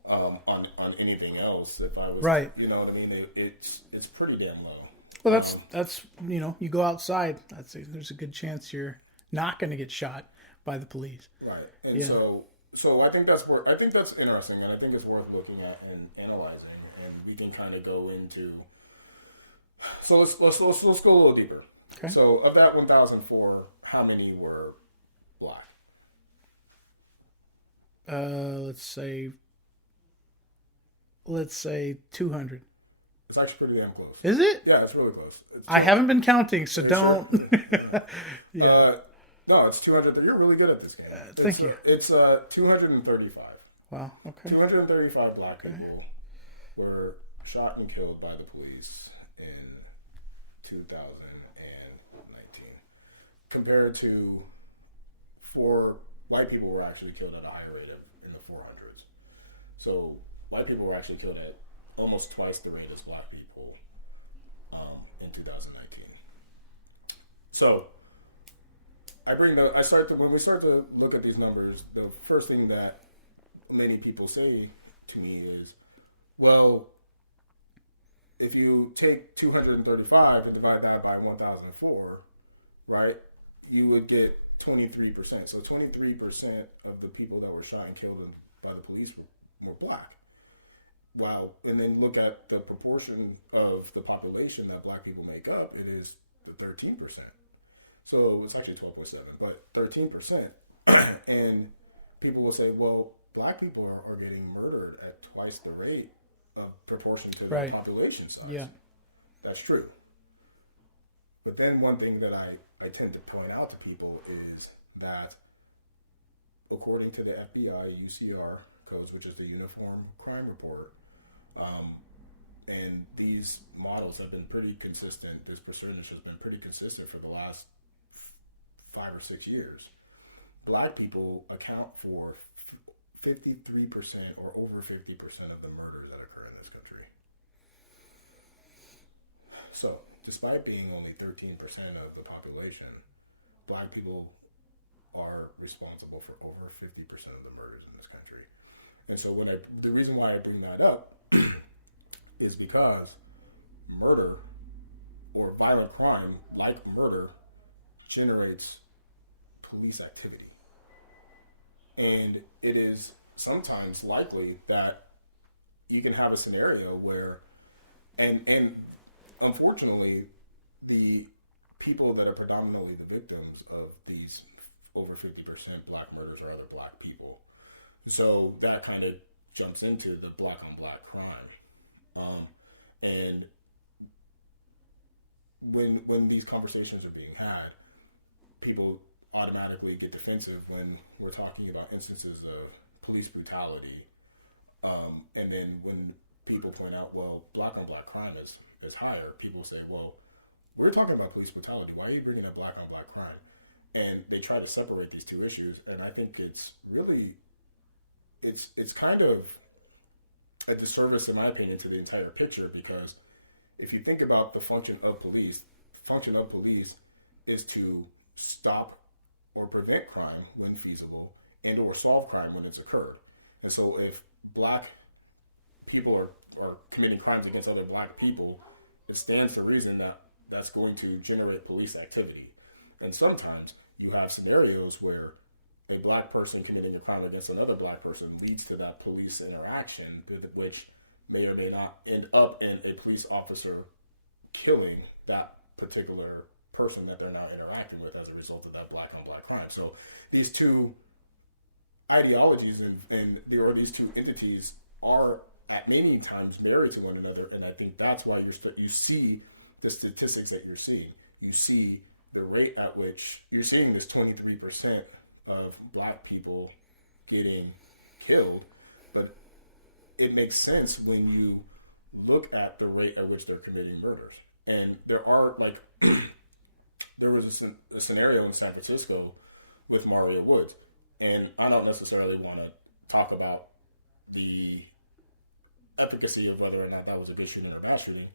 on anything else, if I was, right. You know what I mean? It's pretty damn low. Well, that's you go outside. There's a good chance you're not going to get shot by the police. Right. And so I think that's interesting, and I think it's worth looking at and analyzing, and we can kind of go into. So let's go a little deeper. Okay. So of that 1,004, how many were black? Let's say 200. It's actually pretty damn close. Is it? Yeah, it's really close. I haven't been counting, so don't. Sure? No, it's 200. You're really good at this game. It's 235. Wow. Okay. 235 black people were shot and killed by the police in 2019, compared to 4 white people were actually killed at a higher rate in the 400s. So white people were actually killed at almost twice the rate as black people in 2019. So when we start to look at these numbers, the first thing that many people say to me is, well, if you take 235 and divide that by 1,004, right, you would get 23%. So 23% of the people that were shot and killed by the police were black. Wow. And then look at the proportion of the population that black people make up. It is the 13%. So it's actually 12.7, but 13%. And people will say, well, black people are getting murdered at twice the rate of proportion to their population size. Yeah. That's true. But then one thing that I tend to point out to people is that according to the FBI UCR codes, which is the Uniform Crime Report, and these models have been pretty consistent. This percentage has been pretty consistent for the last 5 or 6 years. Black people account for 53% or over 50% of the murders that occur in this country. So, despite being only 13% of the population, black people are responsible for over 50% of the murders in this country. And so the reason why I bring that up is because murder or violent crime like murder generates police activity. And it is sometimes likely that you can have a scenario where, and unfortunately, the people that are predominantly the victims of these over 50% black murders are other black people. So that kind of jumps into the black on black crime. And when these conversations are being had, people automatically get defensive when we're talking about instances of police brutality. And then when people point out, well, black on black crime is higher, people say, well, we're talking about police brutality. Why are you bringing up black on black crime? And they try to separate these two issues. And I think it's really, it's kind of a disservice, in my opinion, to the entire picture, because if you think about the function of police is to stop or prevent crime when feasible and or solve crime when it's occurred. And so if black people are committing crimes against other black people, it stands to reason that that's going to generate police activity. And sometimes you have scenarios where a black person committing a crime against another black person leads to that police interaction, which may or may not end up in a police officer killing that particular person that they're now interacting with as a result of that black on black crime. So these two ideologies or these two entities are at many times married to one another. And I think that's why you see the statistics that you're seeing. You see the rate at which you're seeing this 23% of black people getting killed, but it makes sense when you look at the rate at which they're committing murders. And there are there was a scenario in San Francisco with Mario Woods, and I don't necessarily want to talk about the efficacy of whether or not that was a good shooting or bad shooting.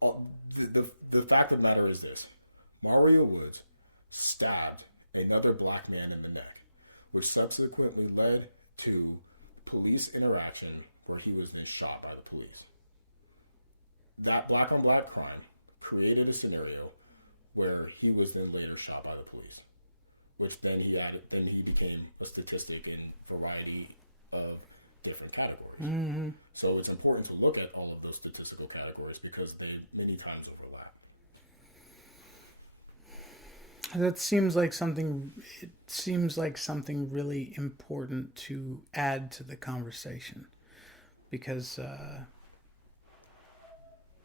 The fact of the matter is this: Mario Woods stabbed another black man in the neck, which subsequently led to police interaction where he was then shot by the police. That black on black crime created a scenario where he was then later shot by the police, which then he became a statistic in variety of different categories. Mm-hmm. So it's important to look at all of those statistical categories because they many times overlap. That seems like something. It seems like something really important to add to the conversation, because,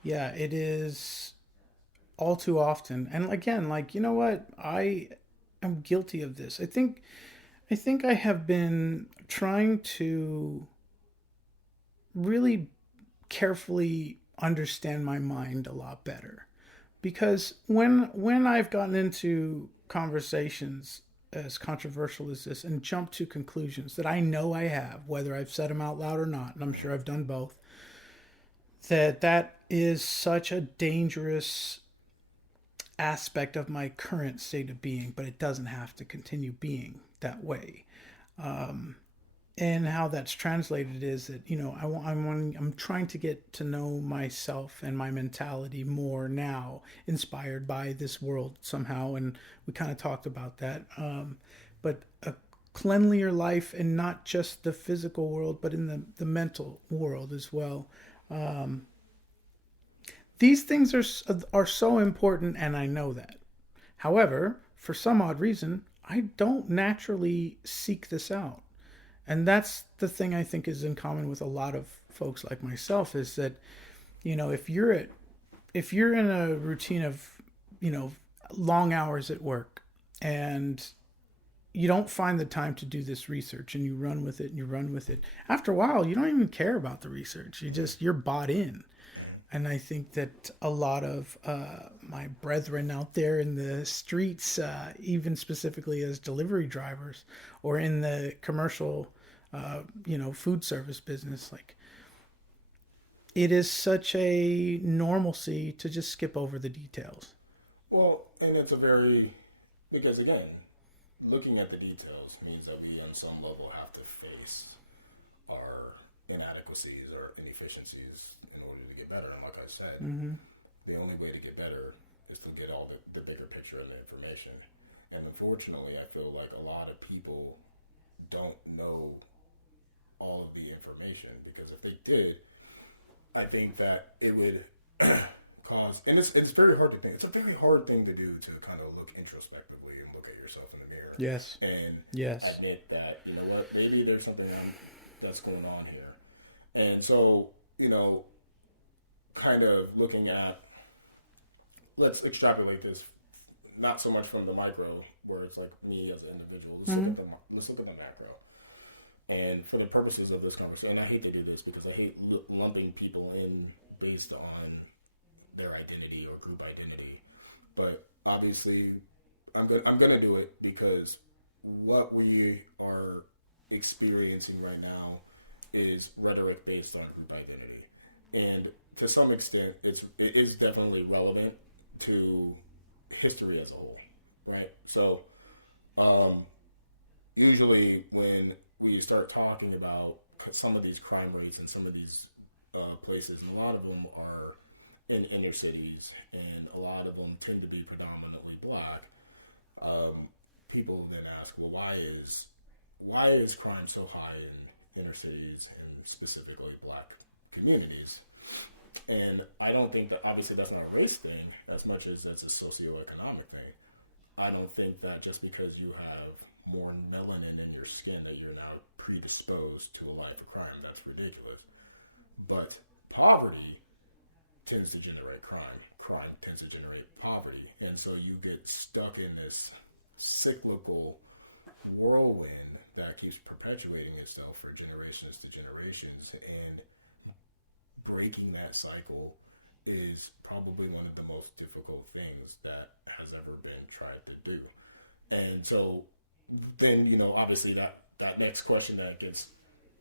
it is all too often. And again, you know what? I am guilty of this. I think I have been trying to really carefully understand my mind a lot better. Because when I've gotten into conversations as controversial as this and jumped to conclusions that I know I have, whether I've said them out loud or not, and I'm sure I've done both, that is such a dangerous aspect of my current state of being, but it doesn't have to continue being that way. And how that's translated is that, I'm trying to get to know myself and my mentality more now, inspired by this world somehow. And we kind of talked about that. But a cleanlier life, and not just the physical world, but in the mental world as well. These things are so important, and I know that. However, for some odd reason, I don't naturally seek this out. And that's the thing I think is in common with a lot of folks like myself, is that, if you're in a routine of, long hours at work, and you don't find the time to do this research, and you run with it, after a while, you don't even care about the research. You're bought in. Mm-hmm. And I think that a lot of my brethren out there in the streets, even specifically as delivery drivers or in the commercial, food service business, it is such a normalcy to just skip over the details. Well, and because again, looking at the details means that we on some level have to face our inadequacies or inefficiencies in order to get better. And like I said, the only way to get better is to get all the bigger picture and the information. And unfortunately, I feel like a lot of people don't know all of the information, because if they did, I think that it would cause, and it's very hard to think. It's a very hard thing to do, to kind of look introspectively and look at yourself in the mirror. Yes. And admit that, you know what, maybe there's something that's going on here. And so, kind of looking at, let's extrapolate this, not so much from the micro where it's like me as an individual. Let's look at the macro. And for the purposes of this conversation, and I hate to do this because I hate lumping people in based on their identity or group identity, but obviously I'm gonna do it because what we are experiencing right now is rhetoric based on group identity, and to some extent, it is definitely relevant to history as a whole, right? So, usually when we start talking about some of these crime rates and some of these places, and a lot of them are in inner cities, and a lot of them tend to be predominantly black. People then ask, well, why is crime so high in inner cities and specifically black communities? And I don't think that, obviously that's not a race thing as much as it's a socioeconomic thing. I don't think that just because you have more melanin in your skin that you're now predisposed to a life of crime. That's ridiculous. But poverty tends to generate crime. Crime tends to generate poverty. And so you get stuck in this cyclical whirlwind that keeps perpetuating itself for generations to generations. And breaking that cycle is probably one of the most difficult things that has ever been tried to do. And so then, obviously that next question that gets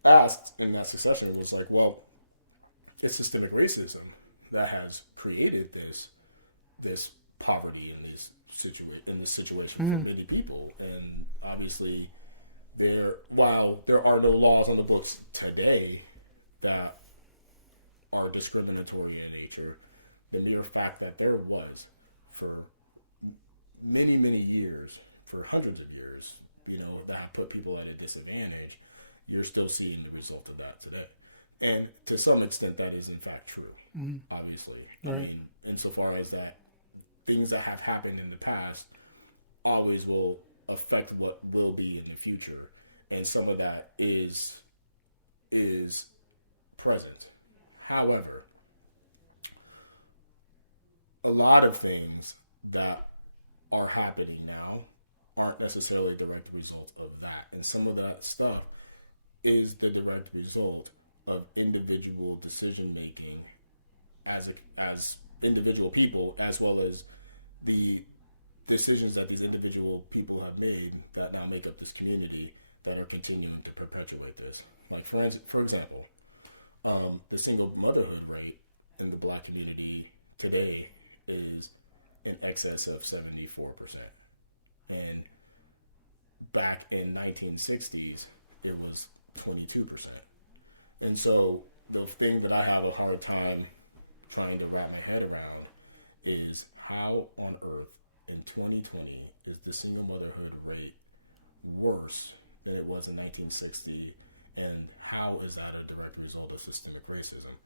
asked in that succession was like, well, it's systemic racism that has created this poverty in this situation for many people. And obviously while there are no laws on the books today that are discriminatory in nature, the mere fact that there was for many, many years, for hundreds of years, that have put people at a disadvantage, you're still seeing the result of that today. And to some extent, that is in fact true, obviously. Right. I mean, insofar as that things that have happened in the past always will affect what will be in the future. And some of that is present. However, a lot of things that are happening now aren't necessarily a direct result of that. And some of that stuff is the direct result of individual decision making as individual people, as well as the decisions that these individual people have made that now make up this community that are continuing to perpetuate this. Like for example, the single motherhood rate in the black community today is in excess of 74%. And back in 1960s, it was 22%. And so the thing that I have a hard time trying to wrap my head around is how on earth in 2020 is the single motherhood rate worse than it was in 1960, and how is that a direct result of systemic racism?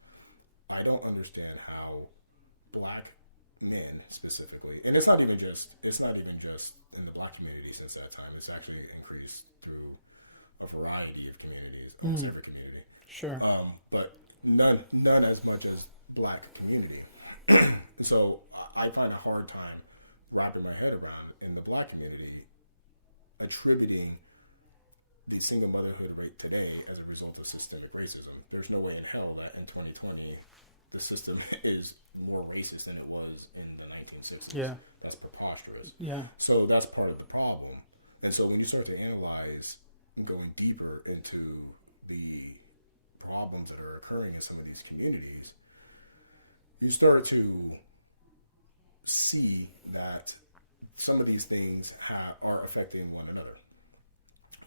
I don't understand how black men specifically, and it's not even just in the black community since that time. It's actually increased through a variety of communities, almost every community. Sure. But none as much as black community. So I find a hard time wrapping my head around in the black community attributing the single motherhood rate today as a result of systemic racism. There's no way in hell that in 2020 the system is more racist than it was in the 1960s. Yeah. That's preposterous. Yeah. So that's part of the problem. And so when you start to analyze going deeper into the problems that are occurring in some of these communities, you start to see that some of these things are affecting one another.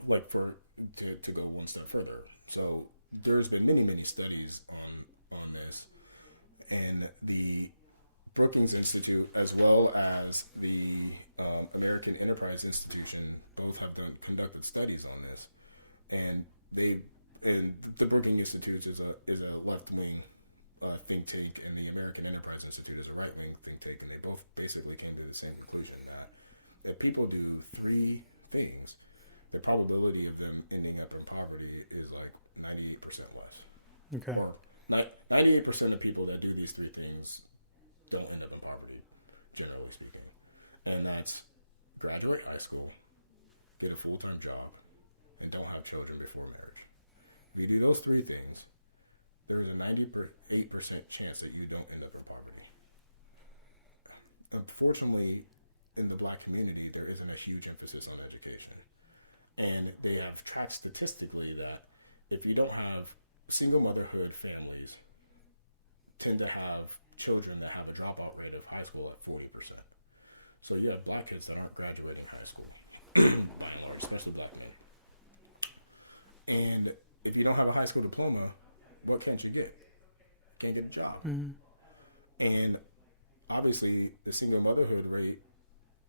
Like to go one step further. So there's been many studies on this, and the Brookings Institute as well as the American Enterprise Institution both have conducted studies on this, and the Brookings Institute is a left-wing think tank, and the American Enterprise Institute is a right-wing think tank, and they both basically came to the same conclusion that if people do three things, the probability of them ending up in poverty is like 98% less. Okay. Or 98% of people that do these three things don't end up in poverty, generally speaking. And that's graduate high school, get a full-time job, and don't have children before marriage. If you do those three things, there is a 98% chance that you don't end up in poverty. Unfortunately, in the black community, there isn't a huge emphasis on education. And they have tracked statistically that if you don't have single motherhood families tend to have children that have a dropout rate of high school at 40%. So you have black kids that aren't graduating high school, by and large, especially black men. And if you don't have a high school diploma, what can't you get? Can't get a job. Mm-hmm. And obviously, the single motherhood rate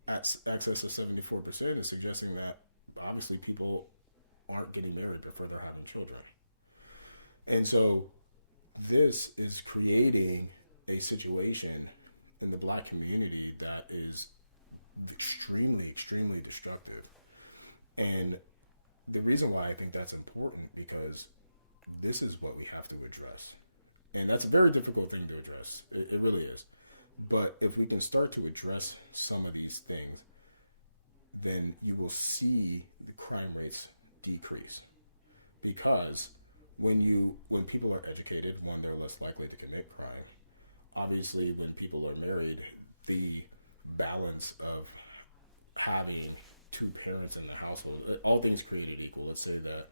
at excess of 74% is suggesting that obviously people aren't getting married before they're having children. And so this is creating a situation in the black community that is extremely, extremely destructive. And the reason why I think that's important, because this is what we have to address. And that's a very difficult thing to address. It really is. But if we can start to address some of these things, then you will see the crime rates decrease. Because when people are educated, one, they're less likely to commit crime. Obviously, when people are married, the balance of having two parents in the household, all things created equal. Let's say that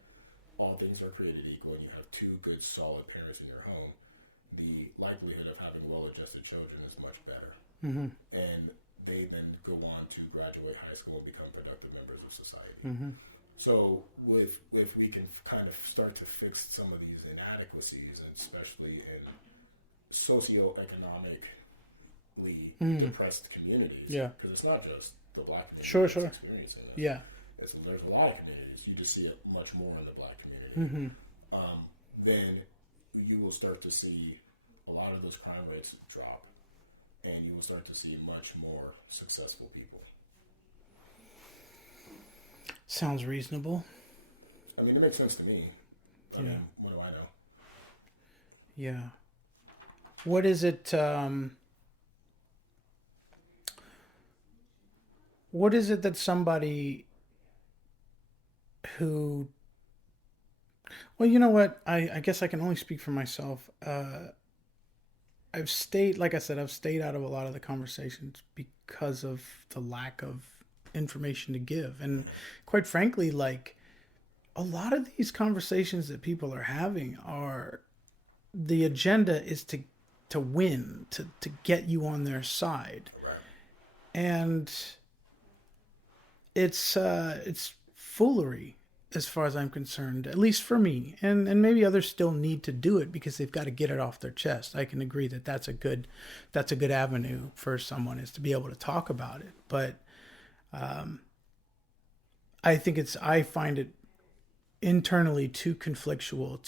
all things are created equal and you have two good, solid parents in your home, the likelihood of having well-adjusted children is much better. Mm-hmm. And they then go on to graduate high school and become productive members of society. Mm-hmm. So if we can kind of start to fix some of these inadequacies, and especially in socioeconomically depressed communities, because it's not just the black community that's experiencing this. Yeah. There's a lot of communities. You just see it much more in the black community. Mm-hmm. Then you will start to see a lot of those crime rates drop, and you will start to see much more successful people. Sounds reasonable. I mean, it makes sense to me. I mean, what do I know? Yeah. What is it? What is it that somebody who... Well, you know what? I guess I can only speak for myself. I've stayed out of a lot of the conversations because of the lack of information to give. And quite frankly, like, a lot of these conversations that people are having are... The agenda is to win, to get you on their side. Right. And it's foolery as far as I'm concerned, at least for me. And maybe others still need to do it because they've got to get it off their chest. I can agree that that's a good avenue for someone, is to be able to talk about it. But I find it internally too conflictual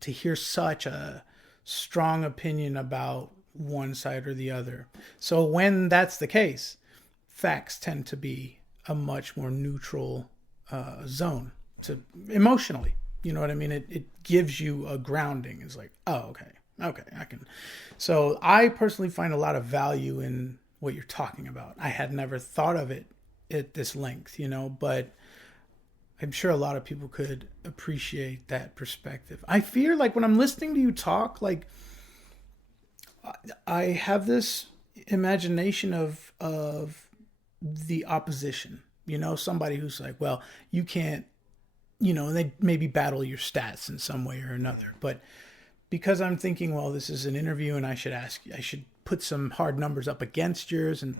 to hear such a strong opinion about one side or the other. So when that's the case, facts tend to be a much more neutral zone to emotionally. You know what I mean? It gives you a grounding. It's like, oh, okay, I can. So I personally find a lot of value in what you're talking about. I had never thought of it at this length, but I'm sure a lot of people could appreciate that perspective. I fear, like, when I'm listening to you talk, like, I have this imagination of the opposition. Somebody who's like, well, you can't, they maybe battle your stats in some way or another. Mm-hmm. But because I'm thinking, well, this is an interview and I should put some hard numbers up against yours. And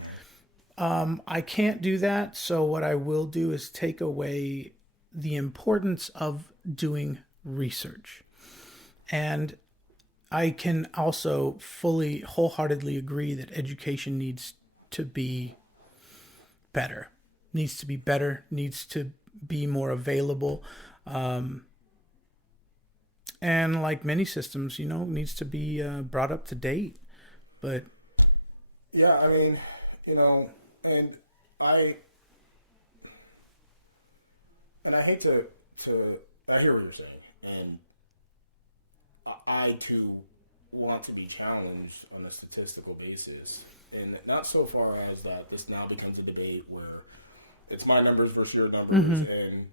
I can't do that. So what I will do is take away the importance of doing research. And I can also wholeheartedly agree that education needs to be better, needs to be more available. And like many systems, needs to be brought up to date. But yeah, I mean, and I hate to I hear what you're saying, and I too want to be challenged on a statistical basis, and not so far as that this now becomes a debate where it's my numbers versus your numbers, and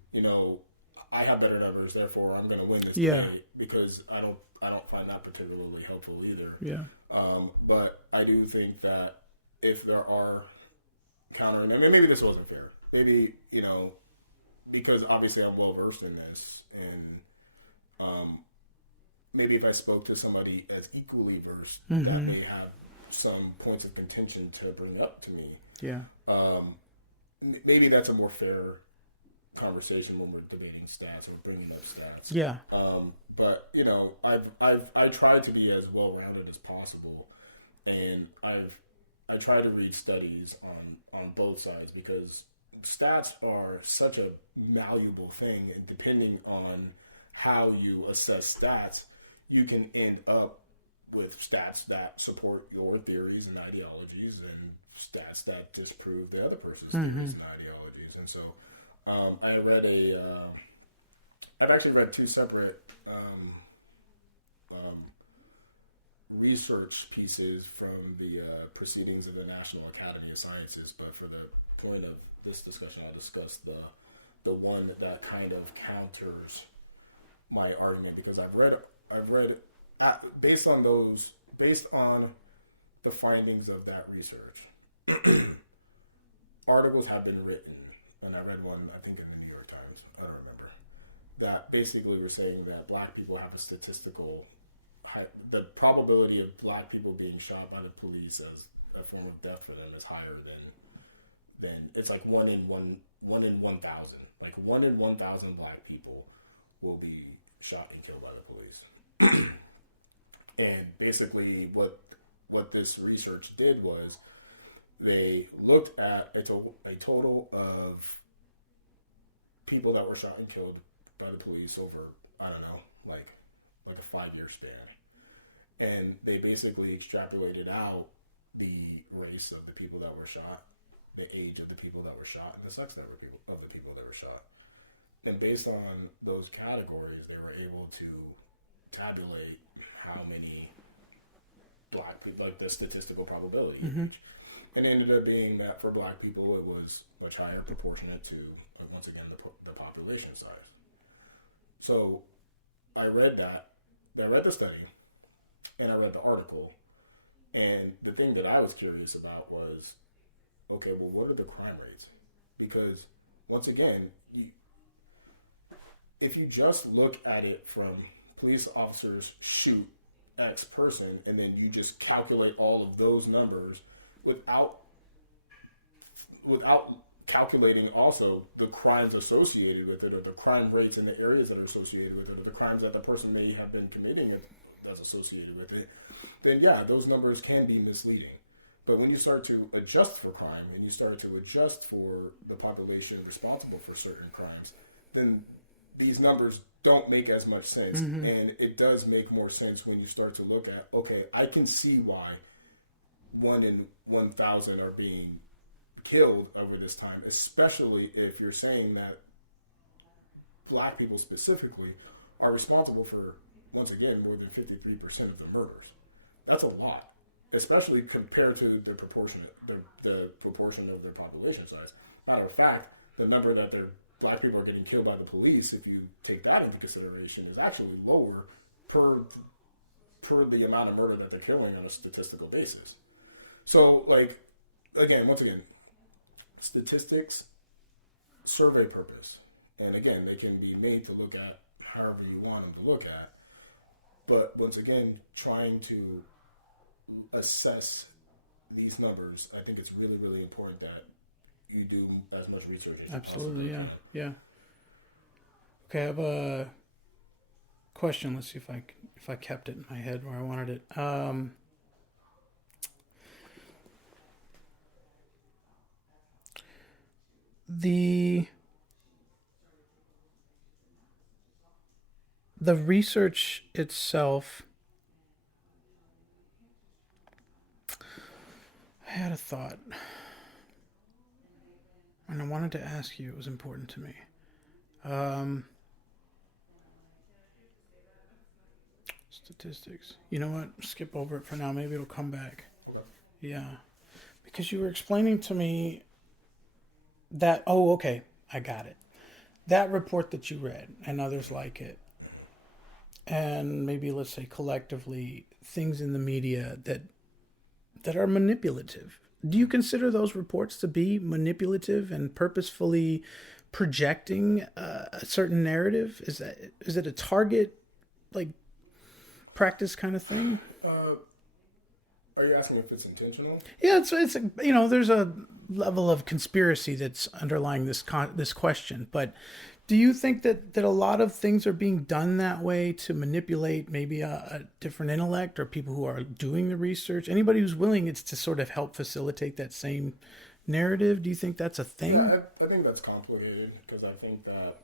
I have better numbers, therefore I'm going to win this debate, because I don't find that particularly helpful either. Yeah. But I do think that if there are countering. I mean, maybe this wasn't fair. Maybe, because obviously I'm well versed in this, and maybe if I spoke to somebody as equally versed, that may have some points of contention to bring up to me. Yeah. Maybe that's a more fair conversation when we're debating stats or bringing up stats. Yeah. But I try to be as well rounded as possible, and I try to read studies on both sides, because stats are such a malleable thing, and depending on how you assess stats, you can end up with stats that support your theories and ideologies, and stats that disprove the other person's theories and ideologies. And so I've actually read two separate research pieces from the proceedings of the National Academy of Sciences, but for the point of this discussion, I'll discuss the one that kind of counters my argument, because I've read based on the findings of that research, articles have been written, and I read one, I think in the New York Times, I don't remember, that basically were saying that black people have the probability of black people being shot by the police as a form of death for them is higher than it's like 1 in 1,000. Like 1 in 1,000 black people will be shot and killed by the police. And basically what this research did was they looked at a total of people that were shot and killed by the police over, I don't know, like a 5-year span. And they basically extrapolated out the race of the people that were shot, the age of the people that were shot, and the sex of the people that were shot. And based on those categories, they were able to tabulate how many black people, like the statistical probability of each. And it ended up being that for black people, it was much higher, proportionate to, once again, the population size. So I read the study, and I read the article, and the thing that I was curious about was, okay, well, what are the crime rates? Because once again, if you just look at it from police officers shoot X person, and then you just calculate all of those numbers without calculating also the crimes associated with it, or the crime rates in the areas that are associated with it, or the crimes that the person may have been committing that's associated with it, then yeah, those numbers can be misleading. But when you start to adjust for crime, and you start to adjust for the population responsible for certain crimes, then these numbers don't make as much sense. And it does make more sense when you start to look at, okay, I can see why 1 in 1,000 are being killed over this time, especially if you're saying that black people specifically are responsible for, once again, more than 53% of the murders. That's a lot, especially compared to the proportion of their population size. Matter of fact, the number that black people are getting killed by the police, if you take that into consideration, is actually lower per the amount of murder that they're killing on a statistical basis. So, like, once again, statistics serve a purpose. And again, they can be made to look at however you want them to look at. But once again, trying to assess these numbers, I think it's really, really important that you do as much research as you possibly can. Yeah. Okay, I have a question. Let's see if I kept it in my head where I wanted it. The research itself, I had a thought, and I wanted to ask you. It was important to me. Statistics. You know what? Skip over it for now. Maybe it'll come back. Okay. Yeah. Because you were explaining to me that, okay, I got it. That report that you read, and others like it, and maybe, let's say, collectively, things in the media that are manipulative do you consider those reports to be manipulative and purposefully projecting a certain narrative? Is it a target like practice kind of thing? Are you asking if it's intentional? Yeah, it's you know, there's a level of conspiracy that's underlying this question, but do you think that a lot of things are being done that way to manipulate maybe a different intellect or people who are doing the research? Anybody who's willing, it's to sort of help facilitate that same narrative. Do you think that's a thing? Yeah, I think that's complicated because I think that,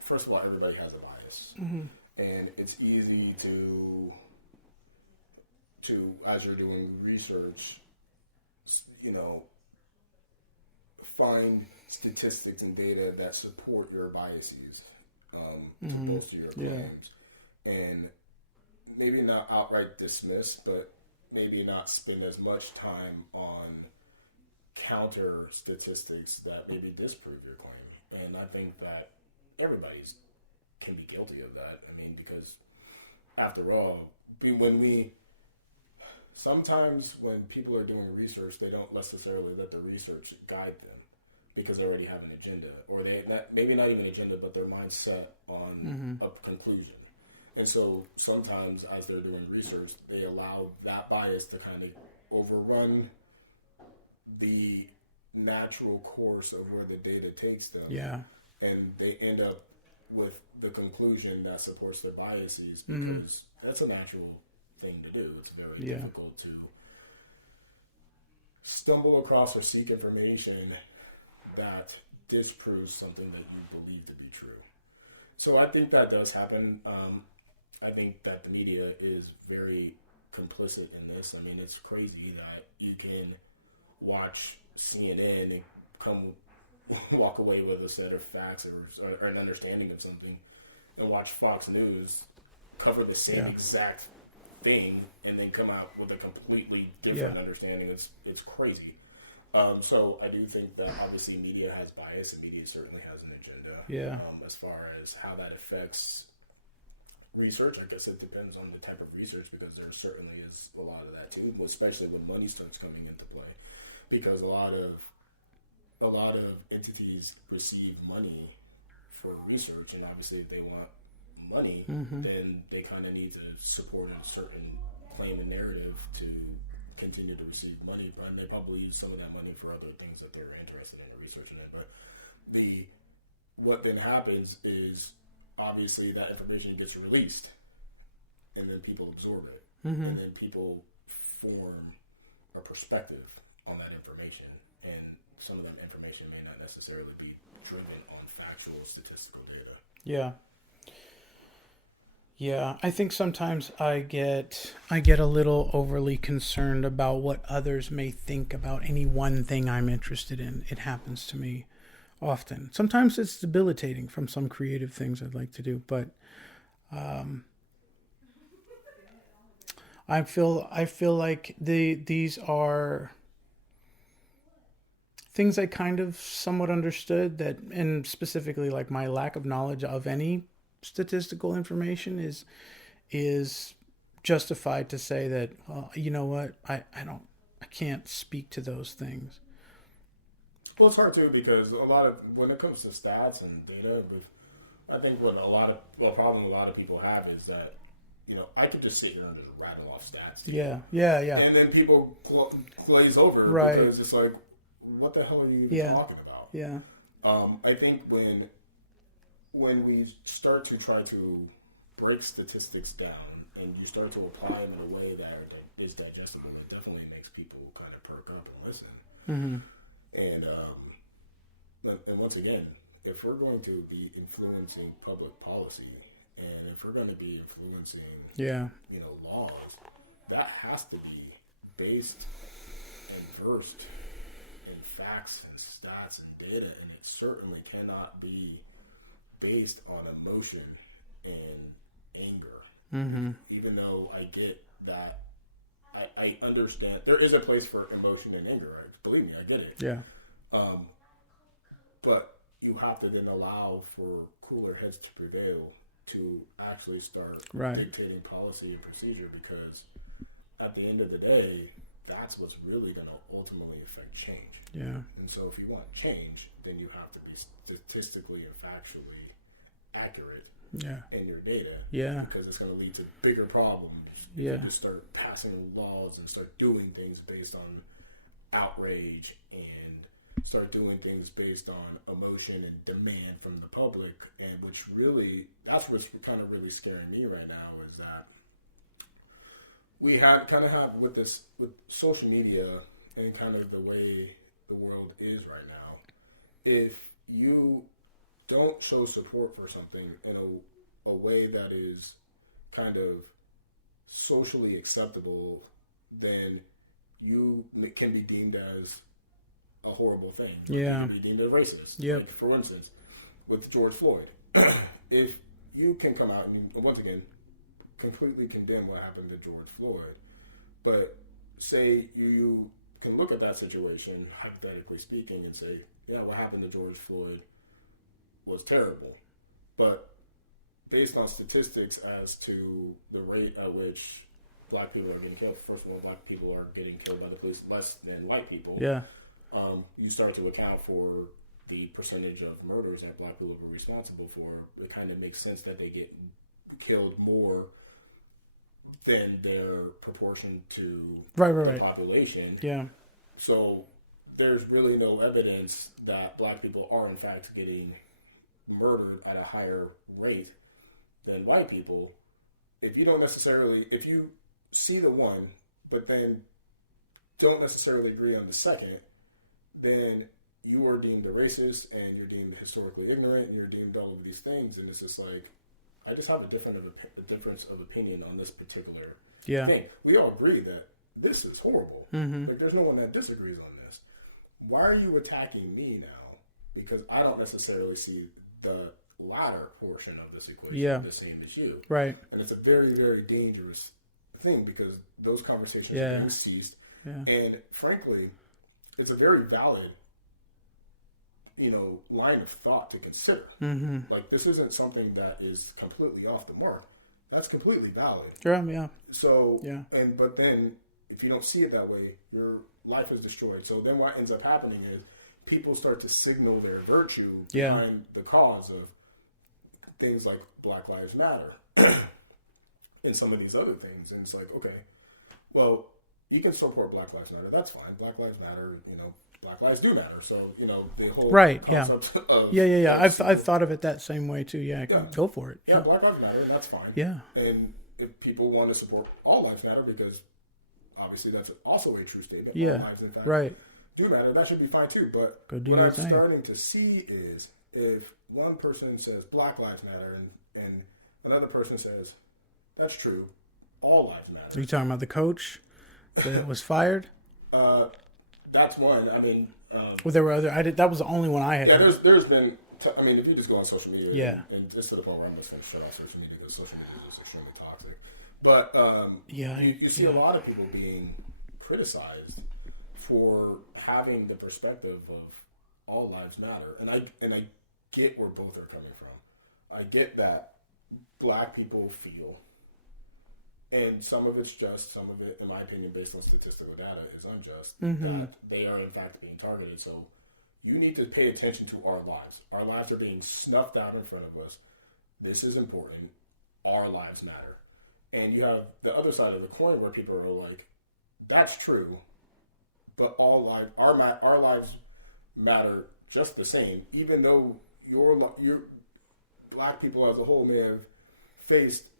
first of all, everybody has a bias. And it's easy to as you're doing research, you know, find statistics and data that support your biases to bolster your claims, and maybe not outright dismiss, but maybe not spend as much time on counter statistics that maybe disprove your claim. And I think that everybody's can be guilty of that. I mean, because after all, sometimes when people are doing research, they don't necessarily let the research guide them because they already have an agenda, or maybe not even agenda, but their mind's set on a conclusion. And so sometimes as they're doing research, they allow that bias to kind of overrun the natural course of where the data takes them. Yeah. And they end up with the conclusion that supports their biases because that's a natural thing to do. It's very difficult to stumble across or seek information that disproves something that you believe to be true. So I think that does happen. I think that the media is very complicit in this. I mean, it's crazy that you can watch CNN and walk away with a set of facts or an understanding of something, and watch Fox News cover the same exact thing and then come out with a completely different understanding. It's crazy. So I do think that obviously media has bias, and media certainly has an agenda. As far as how that affects research, I guess it depends on the type of research, because there certainly is a lot of that too, especially when money starts coming into play, because a lot of entities receive money for research, and obviously if they want money, then they kind of need to support a certain claim and narrative to continue to receive money, and they probably use some of that money for other things that they're interested in or researching in. But what then happens is obviously that information gets released, and then people absorb it, and then people form a perspective on that information, and some of that information may not necessarily be driven on factual statistical data. Yeah, I think sometimes I get a little overly concerned about what others may think about any one thing I'm interested in. It happens to me often. Sometimes it's debilitating from some creative things I'd like to do, but I feel like these are things I kind of somewhat understood, that, and specifically like my lack of knowledge of any statistical information is justified to say that, you know what, I can't speak to those things. Well, it's hard too, because when it comes to stats and data, I think a problem a lot of people have is that, you know, I could just sit here and just rattle off stats to you. Yeah. And then people glaze over Right. because it's like, what the hell are you even talking about? Yeah. I think when we start to try to break statistics down and you start to apply them in a way that is digestible, it definitely makes people kind of perk up and listen. And once again, if we're going to be influencing public policy, and if we're going to be influencing, you know, laws, that has to be based and versed in facts and stats and data, and it certainly cannot be based on emotion and anger. Even though I get that, I understand there is a place for emotion and anger, right? Believe me, I get it. But you have to then allow for cooler heads to prevail to actually start dictating policy and procedure, because at the end of the day, that's what's really going to ultimately affect change. Yeah. And so if you want change, then you have to be statistically and factually accurate in your data. Yeah. Because it's going to lead to bigger problems if Yeah. you just start passing laws and start doing things based on outrage and start doing things based on emotion and demand from the public. And which really, that's what's kind of really scaring me right now, is that we have with social media and kind of the way the world is right now, if you don't show support for something in a way that is kind of socially acceptable, then you can be deemed as a horrible thing. Like, you can be deemed as racist. Yep. Like, for instance, with George Floyd, if you can come out and you, once again, completely condemn what happened to George Floyd, but say you can look at that situation, hypothetically speaking, and say, yeah, what happened to George Floyd was terrible. But based on statistics as to the rate at which black people are getting killed, first of all, black people are getting killed by the police less than white people. Yeah. You start to account for the percentage of murders that black people are responsible for. It kind of makes sense that they get killed more than their proportion to the population. Yeah. So there's really no evidence that black people are in fact getting murdered at a higher rate than white people. If you see the one, but then don't necessarily agree on the second, then you are deemed a racist and you're deemed historically ignorant and you're deemed all of these things. And it's just like, I just have a difference of opinion on this particular thing. We all agree that this is horrible. Mm-hmm. Like, there's no one that disagrees on this. Why are you attacking me now? Because I don't necessarily see the latter portion of this equation the same as you. Right. And it's a very, very dangerous thing because those conversations are being ceased. Yeah. And frankly, it's a very valid, line of thought to consider. Mm-hmm. Like, this isn't something that is completely off the mark. That's completely valid. Yeah. So, but then if you don't see it that way, your life is destroyed. So then what ends up happening is people start to signal their virtue behind the cause of things like Black Lives Matter and some of these other things. And it's like, okay, well, you can support Black Lives Matter. That's fine. Black Lives Matter, Black lives do matter. So, the whole concept of... I've thought of it that same way too. Yeah. Go for it. Yeah. Black Lives Matter, and that's fine. Yeah. And if people want to support all lives matter, because obviously that's also a true statement. All lives, in fact, do matter. That should be fine too. But what I'm starting to see is if one person says Black Lives Matter and another person says, that's true, all lives matter. So you talking about the coach that was fired? That's one. I mean, well, there were other. That was the only one I had. Yeah, there's been. If you just go on social media, and it's to the point where I'm just going to shut off social media because social media is just extremely toxic. But you see a lot of people being criticized for having the perspective of all lives matter, and I get where both are coming from. I get that Black people feel. And some of it's just, some of it, in my opinion, based on statistical data, is unjust, that they are in fact being targeted. So you need to pay attention to our lives. Our lives are being snuffed out in front of us. This is important. Our lives matter. And you have the other side of the coin where people are like, that's true, but our lives matter just the same, even though your Black people as a whole may have faced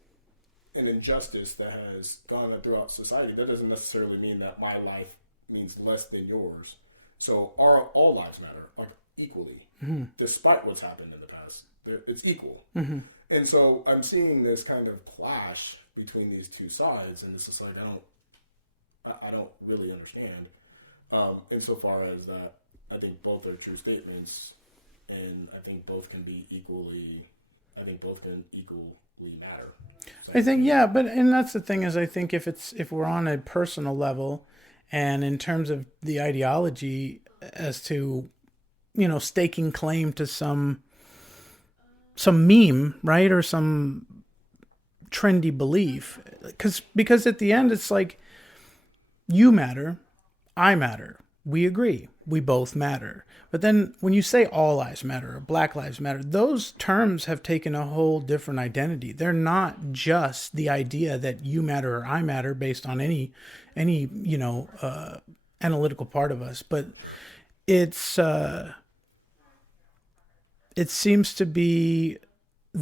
an injustice that has gone throughout society. That doesn't necessarily mean that my life means less than yours. So all lives matter, like, equally, despite what's happened in the past. It's equal. Mm-hmm. And so I'm seeing this kind of clash between these two sides, and it's just like I don't really understand. Insofar as that, I think both are true statements, and I think both can be equally. I think both can equally matter. I think, and that's the thing is, I think if we're on a personal level, and in terms of the ideology as to, staking claim to some meme, right, or some trendy belief, because at the end it's like, you matter, I matter. We agree. We both matter. But then when you say all lives matter or Black lives matter, those terms have taken a whole different identity. They're not just the idea that you matter or I matter based on any analytical part of us, but it's it seems to be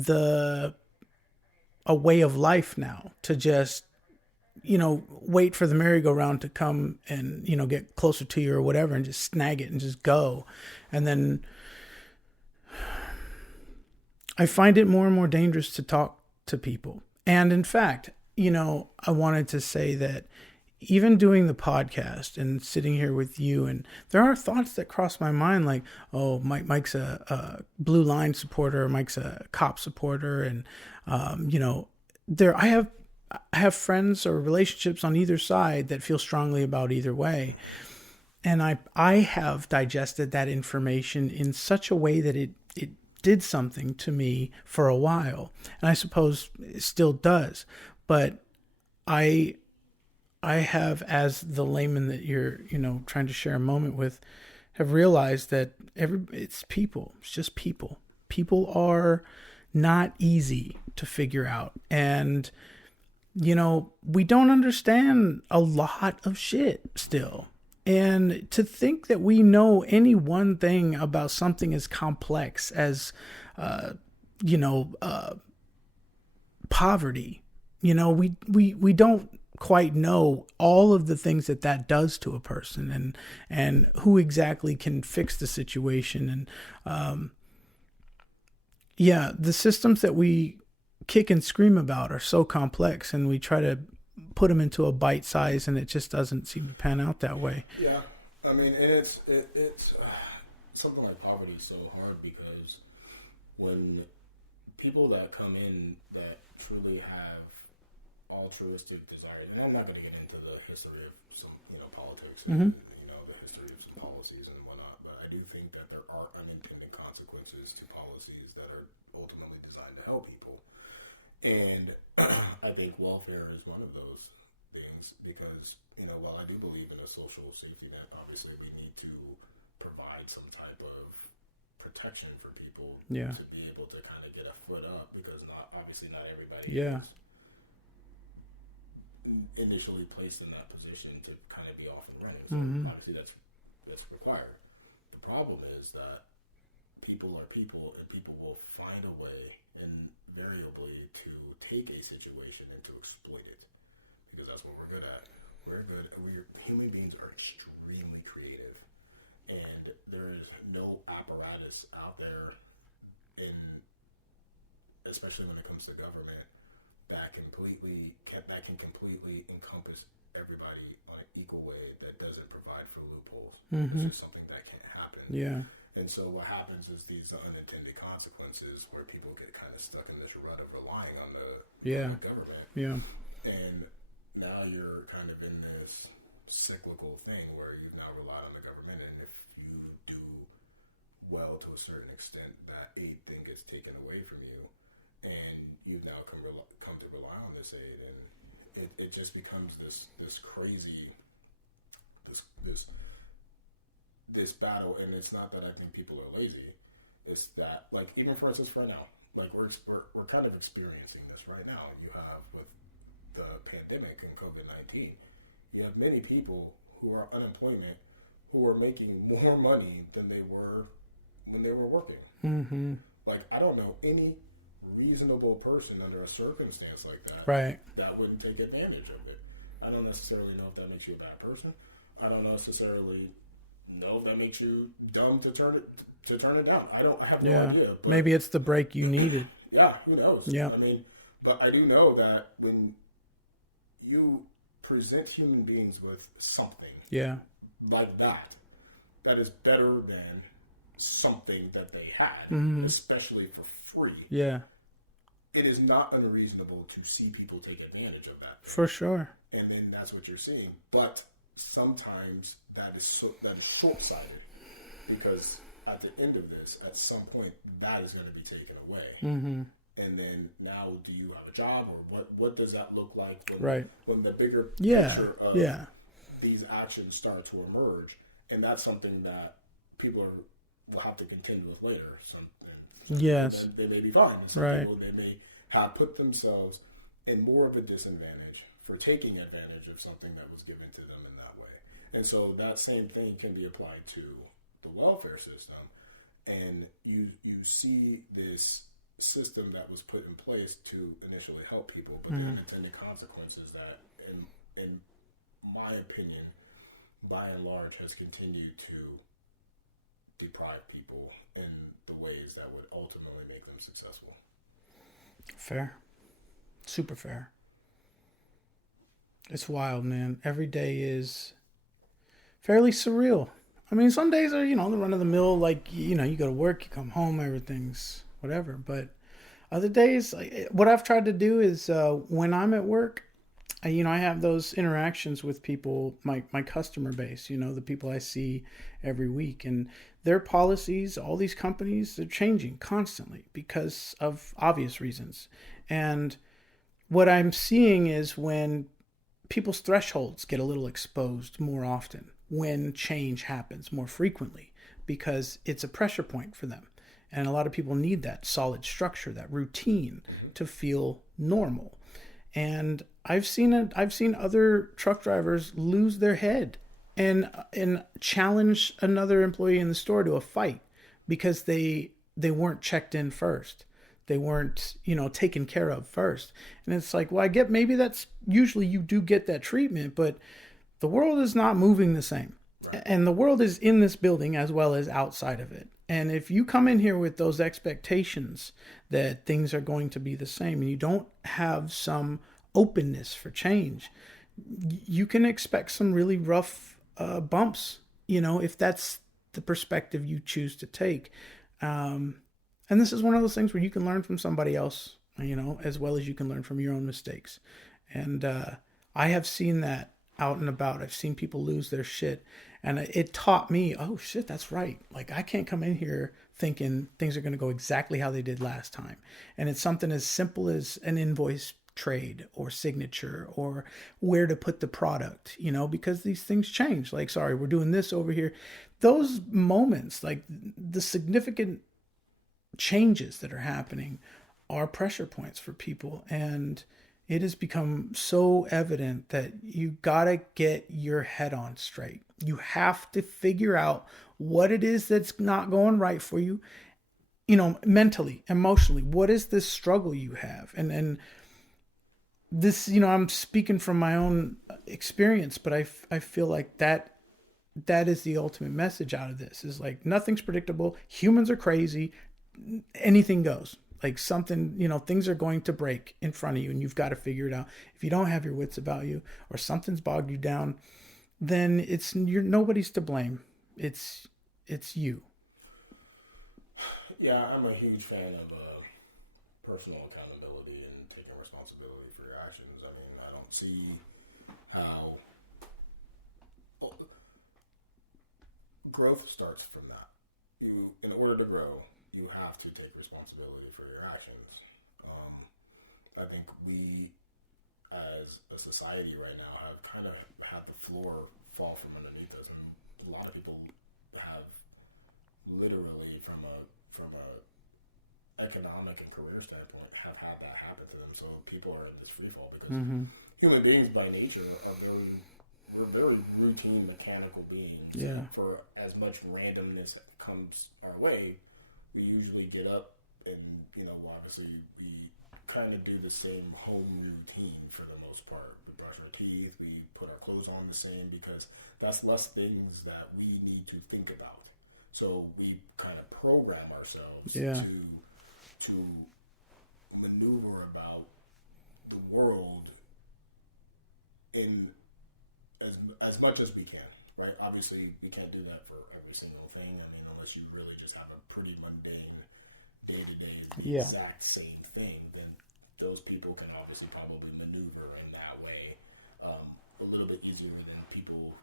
a way of life now to just wait for the merry-go-round to come and, get closer to you or whatever and just snag it and just go. And then I find it more and more dangerous to talk to people. And in fact, I wanted to say that even doing the podcast and sitting here with you, and there are thoughts that cross my mind like, oh, Mike's a Blue Line supporter, Mike's a cop supporter. And, I have friends or relationships on either side that feel strongly about either way. Mm-hmm. And I have digested that information in such a way that it did something to me for a while. And I suppose it still does. But I have, as the layman that you're, trying to share a moment with, have realized that it's people. It's just people. People are not easy to figure out. And we don't understand a lot of shit still. And to think that we know any one thing about something as complex as, poverty, we don't quite know all of the things that does to a person and who exactly can fix the situation. And, the systems that we kick and scream about are so complex, and we try to put them into a bite size, and it just doesn't seem to pan out that way. Yeah. I mean, and it's something like poverty is so hard because when people that come in that truly have altruistic desires, and I'm not going to get into the history of some, politics and, the history of some policies and whatnot, but I do think that there are unintended consequences to policies that are ultimately designed to help people. And I think welfare is one of those things because, while I do believe in a social safety net, obviously we need to provide some type of protection for people to be able to kind of get a foot up, because not everybody is initially placed in that position to kind of be off and running. So obviously that's required. The problem is that people are people, and people will find a way invariably to take a situation and to exploit it, because that's what we're good at. Human beings are extremely creative, and there is no apparatus out there especially when it comes to government, that can completely encompass everybody on an equal way, that doesn't provide for loopholes. It's just something that can't happen. Yeah. And so what happens is these unintended consequences where people get kind of stuck in this rut of relying on the government. Yeah. And now you're kind of in this cyclical thing where you've now relied on the government, and if you do well to a certain extent, that aid thing gets taken away from you, and you've now come to rely on this aid, and it just becomes this crazy this battle. And it's not that I think people are lazy, it's that, like, even for instance right now, like we're kind of experiencing this right now. You have, with the pandemic and COVID-19, you have many people who are unemployment who are making more money than they were when they were working. Like, I don't know any reasonable person under a circumstance like that that wouldn't take advantage of it. I don't necessarily know if that makes you a bad person. I don't necessarily know if that makes you dumb to turn it down. I have no idea, but maybe it's the break you needed. Yeah, who knows? Yeah. I mean, but I do know that when you present human beings with something like that is better than something that they had, especially for free. Yeah. It is not unreasonable to see people take advantage of that thing. For sure. And then that's what you're seeing. But sometimes that is short-sighted, because at the end of this, at some point, that is going to be taken away. And then now, do you have a job, or what does that look like when the bigger picture of these actions start to emerge, and that's something that people will have to contend with later. Some Yes. people, they may be fine, and some Right. people, they may have put themselves in more of a disadvantage for taking advantage of something that was given to them in that way. And so that same thing can be applied to the welfare system, and you see this system that was put in place to initially help people, but the unintended consequences that, in my opinion, by and large, has continued to deprive people in the ways that would ultimately make them successful. Fair. Super fair. It's wild, man. Every day is fairly surreal. I mean, some days are, the run of the mill, like, you go to work, you come home, everything's whatever. But other days, like, what I've tried to do is when I'm at work, I have those interactions with people, my customer base, the people I see every week. And their policies, all these companies, they're changing constantly because of obvious reasons. And what I'm seeing is when people's thresholds get a little exposed more often, when change happens more frequently, because it's a pressure point for them. And a lot of people need that solid structure, that routine to feel normal. And I've seen other truck drivers lose their head and challenge another employee in the store to a fight because they weren't checked in first. They weren't, taken care of first. And it's like, well, I get maybe that's usually you do get that treatment, but the world is not moving the same. Right. And the world is in this building as well as outside of it. And if you come in here with those expectations that things are going to be the same and you don't have some openness for change, you can expect some really rough bumps, if that's the perspective you choose to take. And this is one of those things where you can learn from somebody else, as well as you can learn from your own mistakes. And I have seen that out and about. I've seen people lose their shit. And it taught me, oh, shit, that's right. Like, I can't come in here thinking things are going to go exactly how they did last time. And it's something as simple as an invoice trade or signature or where to put the product, because these things change. Like, sorry, we're doing this over here. Those moments, like the significant changes that are happening, are pressure points for people. And it has become so evident that you gotta get your head on straight. You have to figure out what it is that's not going right for you, mentally, emotionally. What is this struggle you have? And this, I'm speaking from my own experience, but I feel like that is the ultimate message out of this, is like, nothing's predictable. Humans are crazy. Anything goes. Like something, things are going to break in front of you and you've got to figure it out. If you don't have your wits about you or something's bogged you down, then you're nobody's to blame. It's you. Yeah, I'm a huge fan of personal accountability and taking responsibility for your actions. I mean, I don't see how growth starts from that. In order to grow, you have to take responsibility for your actions. I think we, as a society right now, have kind of had the floor fall from underneath us, and a lot of people have literally, from a economic and career standpoint, have had that happen to them. So people are in this free fall because human beings by nature are we're very routine, mechanical beings. Yeah. For as much randomness comes our way, we usually get up and, obviously we kind of do the same home routine for the most part. We brush our teeth, we put our clothes on the same, because that's less things that we need to think about. So we kind of program ourselves to maneuver about the world in as much as we can. Right? Obviously, we can't do that for every single thing. I mean, unless you really just have a pretty mundane day-to-day is the exact same thing, then those people can obviously probably maneuver in that way a little bit easier than people,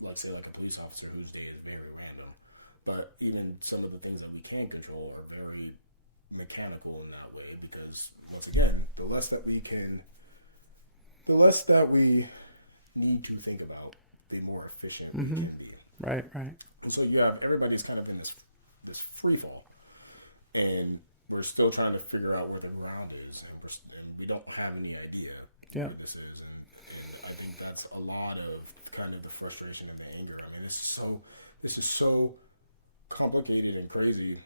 like, say, like a police officer whose day is very random. But even some of the things that we can control are very mechanical in that way, because, once again, the less that we need to think about the more efficient we can be. Right, right. And so you have everybody's kind of in this free fall, and we're still trying to figure out where the ground is, and we don't have any idea where this is, and I think that's a lot of kind of the frustration and the anger. I mean, this is so complicated and crazy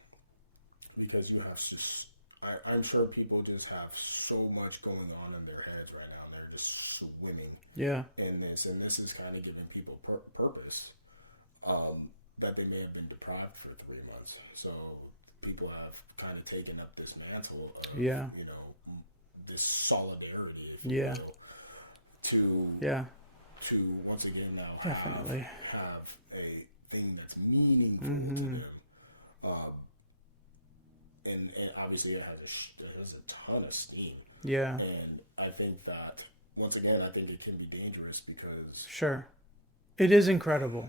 because you have just I'm sure people just have so much going on in their heads right now, and they're just swimming in this, and this is kind of giving people purpose that they may have been deprived for 3 months. So people have kind of taken up this mantle of you know, this solidarity, if you will, to once again now have a thing that's meaningful to them. And obviously it has a ton of steam. Yeah. And I think that once again, I think it can be dangerous because it is incredible.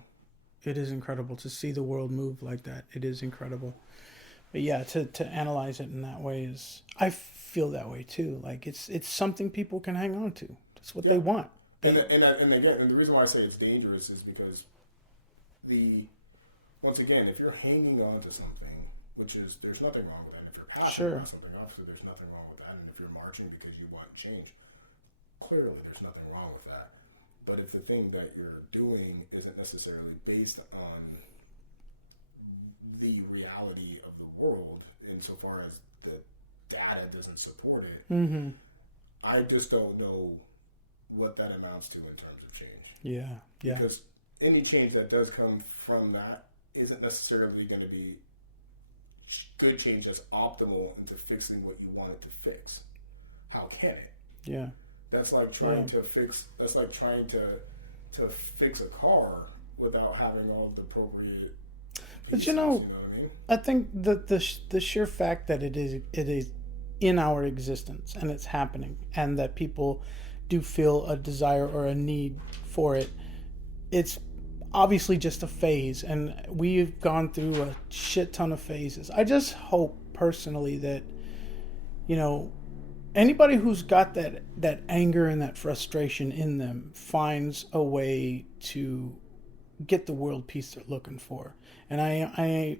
It is incredible to see the world move like that. It is incredible. But yeah, to analyze it in that way is, I feel that way too. Like it's something people can hang on to. That's what they want. And again, the reason why I say it's dangerous is because once again, if you're hanging on to something, which is, there's nothing wrong with that. And if you're passionate about something, obviously there's nothing wrong with that. And if you're marching because you want change, clearly there's nothing wrong with that. But if the thing that you're doing isn't necessarily based on the reality of the world, insofar as the data doesn't support it, I just don't know what that amounts to in terms of change. Because any change that does come from that isn't necessarily going to be good change that's optimal into fixing what you want it to fix. How can it? That's like trying to fix. That's like trying to fix a car without having all the appropriate pieces. You know what I mean? I think the sheer fact that it is in our existence and it's happening, and that people do feel a desire or a need for it, it's obviously just a phase, and we've gone through a shit ton of phases. I just hope personally that, you know, anybody who's got that anger and that frustration in them finds a way to get the world peace they're looking for. And I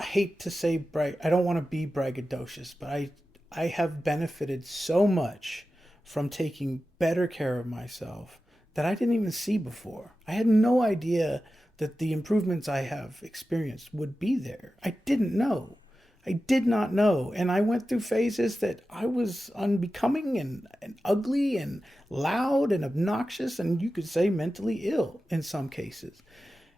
hate to say I don't want to be braggadocious, but I have benefited so much from taking better care of myself that I didn't even see before. I had no idea that the improvements I have experienced would be there. I didn't know. I did not know. And I went through phases that I was unbecoming and ugly and loud and obnoxious, and you could say mentally ill in some cases.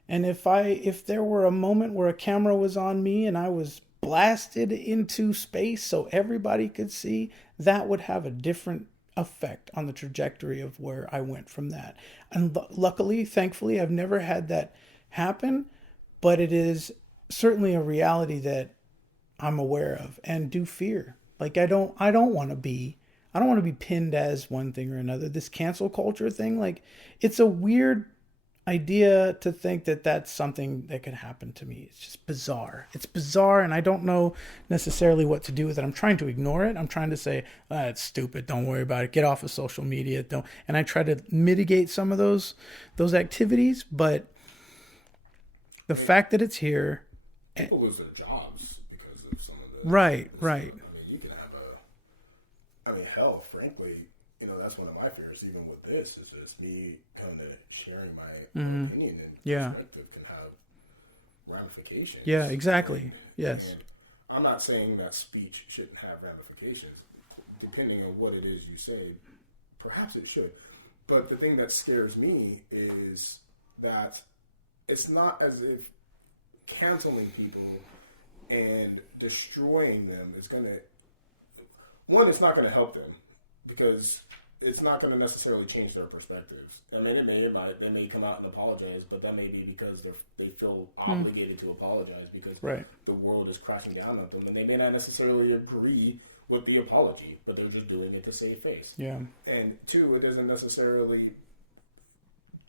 And if there were a moment where a camera was on me and I was blasted into space so everybody could see, that would have a different effect on the trajectory of where I went from that. And luckily, thankfully, I've never had that happen, but it is certainly a reality that I'm aware of and do fear. Like I don't want to be pinned as one thing or another. This cancel culture thing, like, it's a weird idea to think that that's something that could happen to me. It's just bizarre. It's bizarre, and I don't know necessarily what to do with it. I'm trying to ignore it. I'm trying to say, it's stupid. Don't worry about it. Get off of social media. And I try to mitigate some of those activities, but the fact that it's here. People lose their jobs because of some of the... Right. I mean, you can have hell, frankly, you know, that's one of my fears, even with this, is just me kind of sharing my opinion and perspective can have ramifications. Yeah, exactly. And I'm not saying that speech shouldn't have ramifications. Depending on what it is you say, perhaps it should. But the thing that scares me is that it's not as if canceling people and destroying them is going to... One, it's not going to help them, because it's not going to necessarily change their perspectives. I mean, they may come out and apologize, but that may be because they feel obligated to apologize because the world is crashing down on them, and they may not necessarily agree with the apology, but they're just doing it to save face. Yeah. And two, it doesn't necessarily...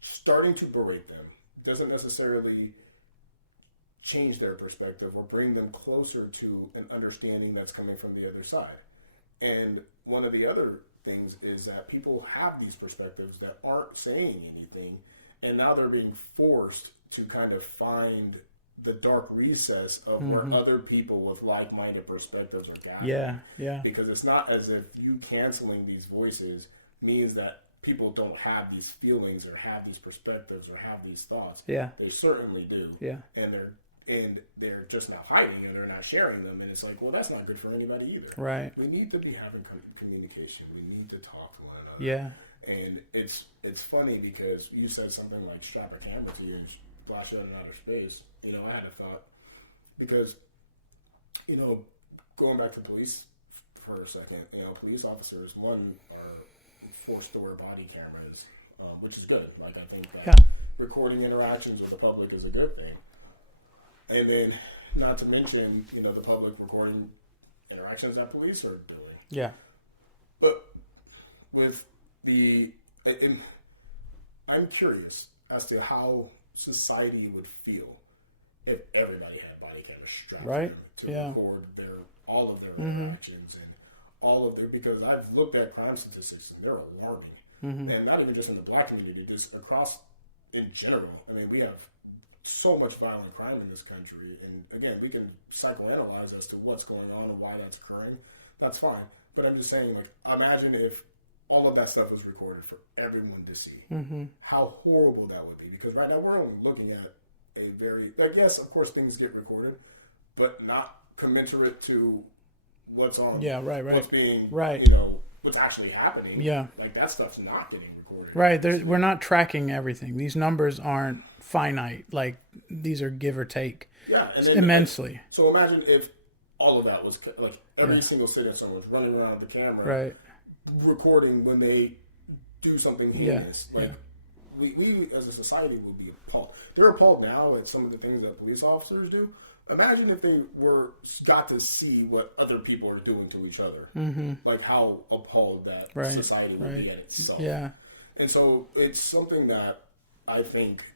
Starting to berate them doesn't necessarily change their perspective or bring them closer to an understanding that's coming from the other side. And one of the other things is that people have these perspectives that aren't saying anything, and now they're being forced to kind of find the dark recess of where other people with like-minded perspectives are gathering. Yeah. Because it's not as if you canceling these voices means that people don't have these feelings or have these perspectives or have these thoughts. Yeah. They certainly do. Yeah. And they're just not hiding, or they're not sharing them. And it's like, well, that's not good for anybody either. Right. We need to be having communication. We need to talk to one another. Yeah. And it's funny because you said something like strap a camera to you and flash you out in outer space. You know, I had a thought because, you know, going back to police for a second, you know, police officers, one, are forced to wear body cameras, which is good. Like, I think that recording interactions with the public is a good thing. And then, not to mention, you know, the public recording interactions that police are doing. Yeah. But with I'm curious as to how society would feel if everybody had body cameras strapped to them to record all of their interactions and all of their, because I've looked at crime statistics and they're alarming. And not even just in the black community, just across in general. I mean, we have so much violent crime in this country, and again, we can psychoanalyze as to what's going on and why that's occurring. That's fine, but I'm just saying, like, imagine if all of that stuff was recorded for everyone to see. How horrible that would be, because right now we're only looking at a very, like, yes, of course things get recorded, but not commensurate to what's on, what's being, you know, what's actually happening. Yeah. Like, that stuff's not getting recorded. Right. We're not tracking everything. These numbers aren't finite. Like, these are give or take. Yeah. And then immensely. So imagine if all of that was like every single citizen was running around with the camera recording when they do something heinous. Like, we as a society will be appalled. They're appalled now at some of the things that police officers do. Imagine if they got to see what other people are doing to each other. Like, how appalled that society would be at itself. Yeah. And so it's something that I think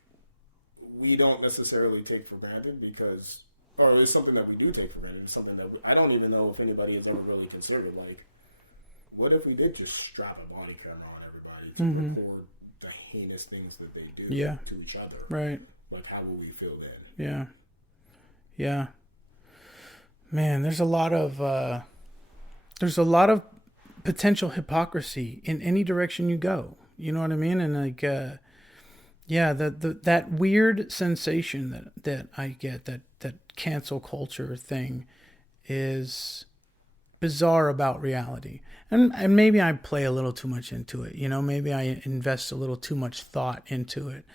we don't necessarily take for granted, because, or it's something that we do take for granted. It's something that I don't even know if anybody has ever really considered. Like, what if we did just strap a body camera on everybody to record the heinous things that they do to each other? Right. Like, how would we feel then? Yeah. Yeah. Man, there's a lot of potential hypocrisy in any direction you go. You know what I mean? And like, that weird sensation that I get, that cancel culture thing, is bizarre about reality. And maybe I play a little too much into it. You know, maybe I invest a little too much thought into it.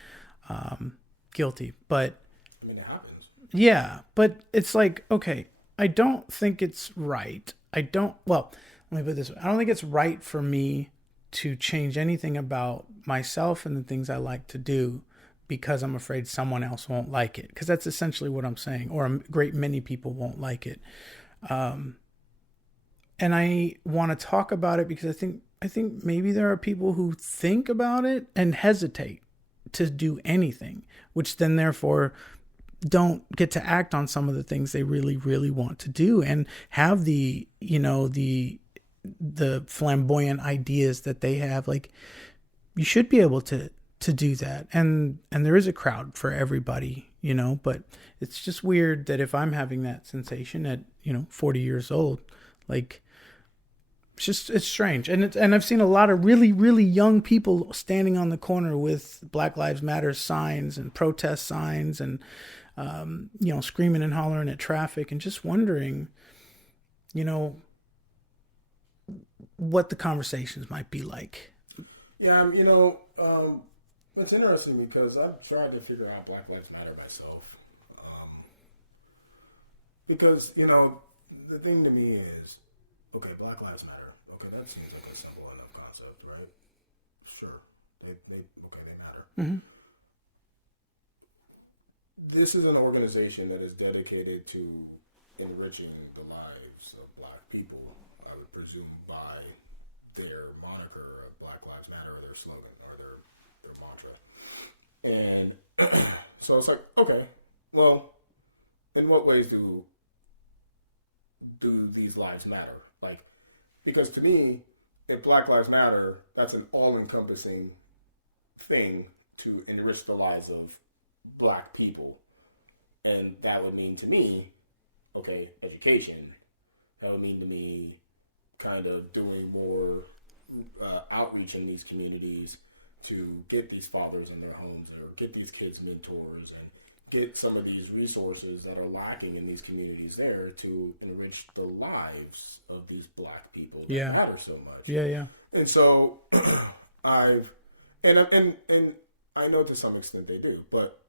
Guilty. But I mean, it happens. Yeah, but it's like, okay, I don't think it's right. Let me put it this way. I don't think it's right for me to change anything about myself and the things I like to do because I'm afraid someone else won't like it. Because that's essentially what I'm saying, or a great many people won't like it. And I want to talk about it because I think maybe there are people who think about it and hesitate to do anything, which then therefore don't get to act on some of the things they really, really want to do and have the flamboyant ideas that they have. Like, you should be able to do that. And there is a crowd for everybody, you know, but it's just weird that if I'm having that sensation at, 40 years old, like, it's strange. And I've seen a lot of really, really young people standing on the corner with Black Lives Matter signs and protest signs and, screaming and hollering at traffic, and just wondering, what the conversations might be like. Yeah. It's interesting because I've tried to figure out Black Lives Matter myself. Because, the thing to me is, okay, Black Lives Matter. Okay, that seems like a simple enough concept, right? Sure. They matter. Mm-hmm. This is an organization that is dedicated to enriching the lives of Black people, I would presume, by their moniker of Black Lives Matter, or their slogan, or their mantra. And so it's like, okay, well, in what ways do these lives matter? Like, because to me, if Black Lives Matter, that's an all-encompassing thing to enrich the lives of black people. And that would mean to me, okay, education. That would mean to me kind of doing more outreach in these communities to get these fathers in their homes or get these kids mentors and get some of these resources that are lacking in these communities there to enrich the lives of these black people that matter so much. Yeah. And so and I know to some extent they do, but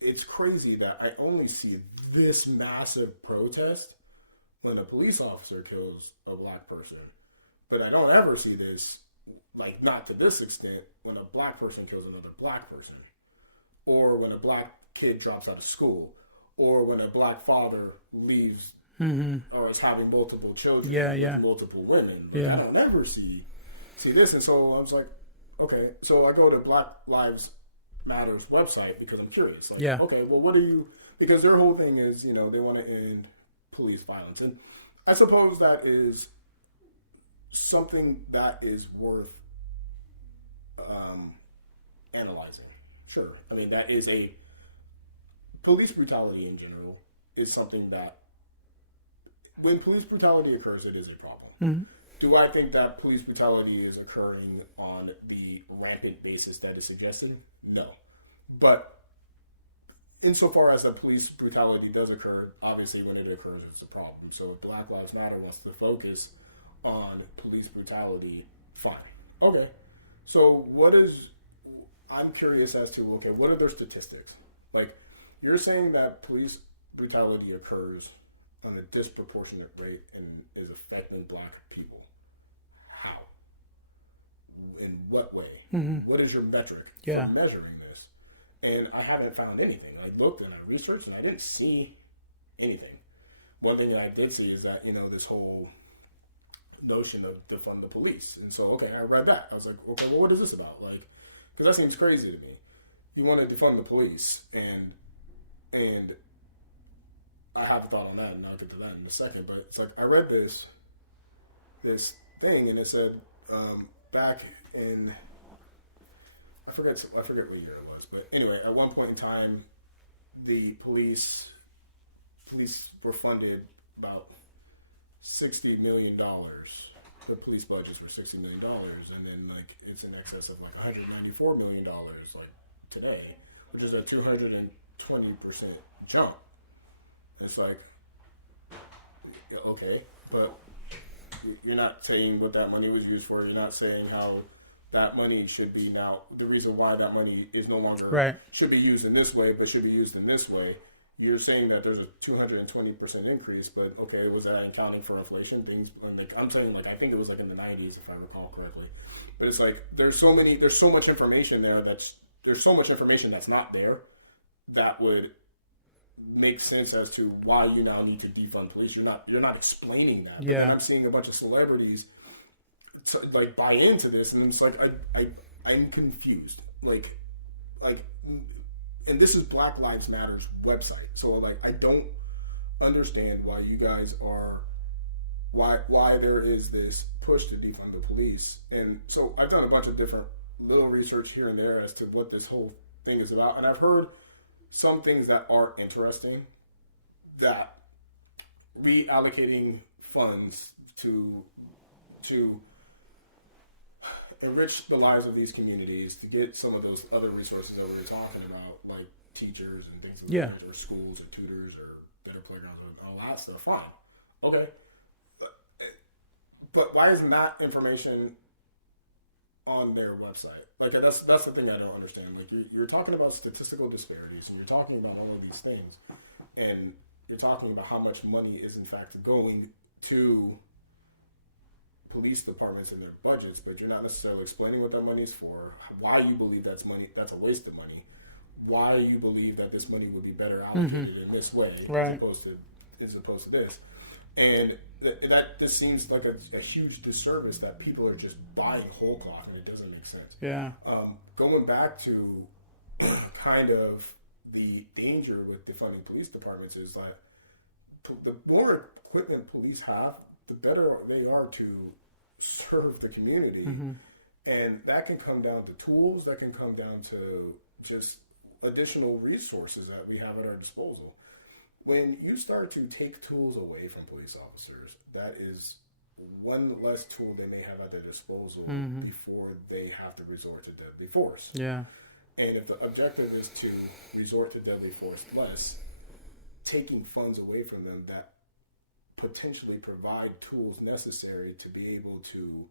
it's crazy that I only see this massive protest when a police officer kills a black person, but I don't ever see this, like, not to this extent, when a black person kills another black person, or when a black kid drops out of school, or when a black father leaves or is having multiple children with multiple women. Like, I don't ever see this. And so I was like, okay. So I go to Black Lives Matter's website because I'm curious. Like, okay, well, what are you, because their whole thing is, you know, they want to end police violence. And I suppose that is something that is worth analyzing. Sure. I mean, that is police brutality in general is something that when police brutality occurs, it is a problem. Mm-hmm. Do I think that police brutality is occurring on the rampant basis that is suggested? No. But insofar as the police brutality does occur, obviously when it occurs, it's a problem. So if Black Lives Matter wants to focus on police brutality, fine. Okay. So I'm curious as to, okay, what are their statistics? Like, you're saying that police brutality occurs on a disproportionate rate and is affecting black people. How? In what way? Mm-hmm. What is your metric for measuring this? And I haven't found anything. I looked and I researched and I didn't see anything. One thing that I did see is that, you know, this whole notion of defund the police. And so, okay, I read that. I was like, okay, well, what is this about? Like, because that seems crazy to me. You want to defund the police, and I have a thought on that, and I'll get to that in a second. But it's like, I read this thing, and it said back in, I forget what year it was, but anyway, at one point in time, the police were funded about $60 million. The police budgets were $60 million, and then, like, it's in excess of like $194 million like today, which is a 220% jump. And it's like, okay, but you're not saying what that money was used for. You're not saying how that money should be now. The reason why that money is no longer should be used in this way, but should be used in this way. You're saying that there's a 220% increase, but okay, was that accounting for inflation? Things, and like, I'm saying, like, I think it was like in the 90s, if I recall correctly. But it's like, there's so much information there there's so much information that's not there that would make sense as to why you now need to defund police. You're not explaining that. But then I'm seeing a bunch of celebrities like buy into this, and it's like, I'm confused. Like. And this is Black Lives Matter's website. So, like, I don't understand why you guys are, why there is this push to defund the police. And so I've done a bunch of different little research here and there as to what this whole thing is about. And I've heard some things that are interesting, that reallocating funds to enrich the lives of these communities, to get some of those other resources that we were talking about, like teachers and things like that, or schools or tutors or better playgrounds and all that stuff. Fine. Okay. But why isn't that information on their website? Like, that's the thing I don't understand. Like, you're talking about statistical disparities, and you're talking about all of these things, and you're talking about how much money is in fact going to police departments and their budgets, but you're not necessarily explaining what that money is for, why you believe that's a waste of money, why you believe that this money would be better allocated in this way as opposed to this. And this seems like a huge disservice that people are just buying whole cloth, and it doesn't make sense. Going back to kind of the danger with defunding police departments is that the more equipment police have, the better they are to serve the community. And that can come down to tools, that can come down to just additional resources that we have at our disposal. When you start to take tools away from police officers, that is one less tool they may have at their disposal before they have to resort to deadly force. Yeah. And if the objective is to resort to deadly force less, taking funds away from them that potentially provide tools necessary to be able to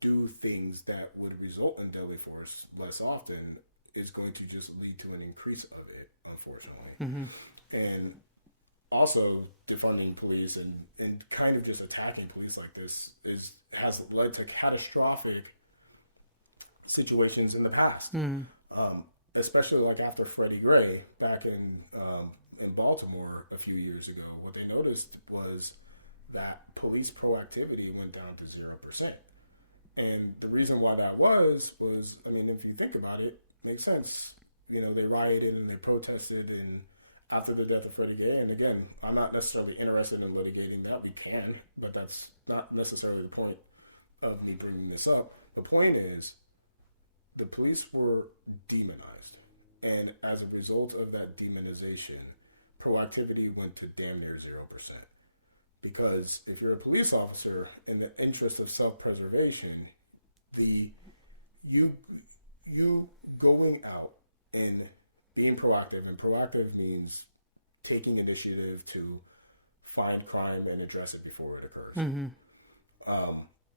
do things that would result in deadly force less often is going to just lead to an increase of it, unfortunately. And also defunding police and kind of just attacking police like this has led to catastrophic situations in the past. Especially like after Freddie Gray back in Baltimore a few years ago, what they noticed was that police proactivity went down to 0%. And the reason why that was, I mean, if you think about it, makes sense. You know, they rioted and they protested and after the death of Freddie Gray. And again, I'm not necessarily interested in litigating that. We can, but that's not necessarily the point of me bringing this up. The point is the police were demonized. And as a result of that demonization, proactivity went to damn near 0%. Because if you're a police officer in the interest of self-preservation, you going out and being proactive, and proactive means taking initiative to find crime and address it before it occurs.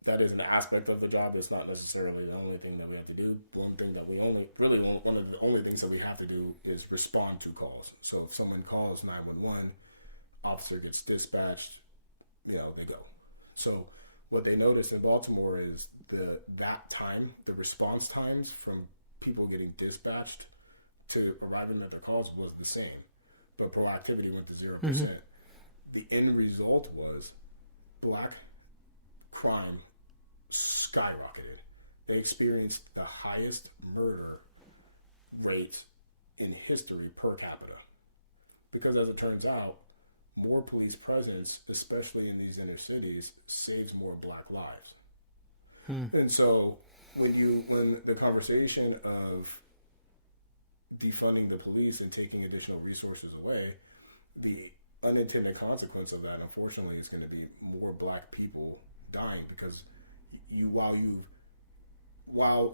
That is an aspect of the job. It's not necessarily the only thing that we have to do. One of the only things that we have to do is respond to calls. So if someone calls 911, officer gets dispatched, they go. So what they noticed in Baltimore is the response times from people getting dispatched to arriving at their calls was the same, but proactivity went to 0%. The end result was black crime skyrocketed. They experienced the highest murder rate in history per capita. Because as it turns out, more police presence, especially in these inner cities, saves more black lives. And so when the conversation of defunding the police and taking additional resources away, the unintended consequence of that, unfortunately, is going to be more black people dying because while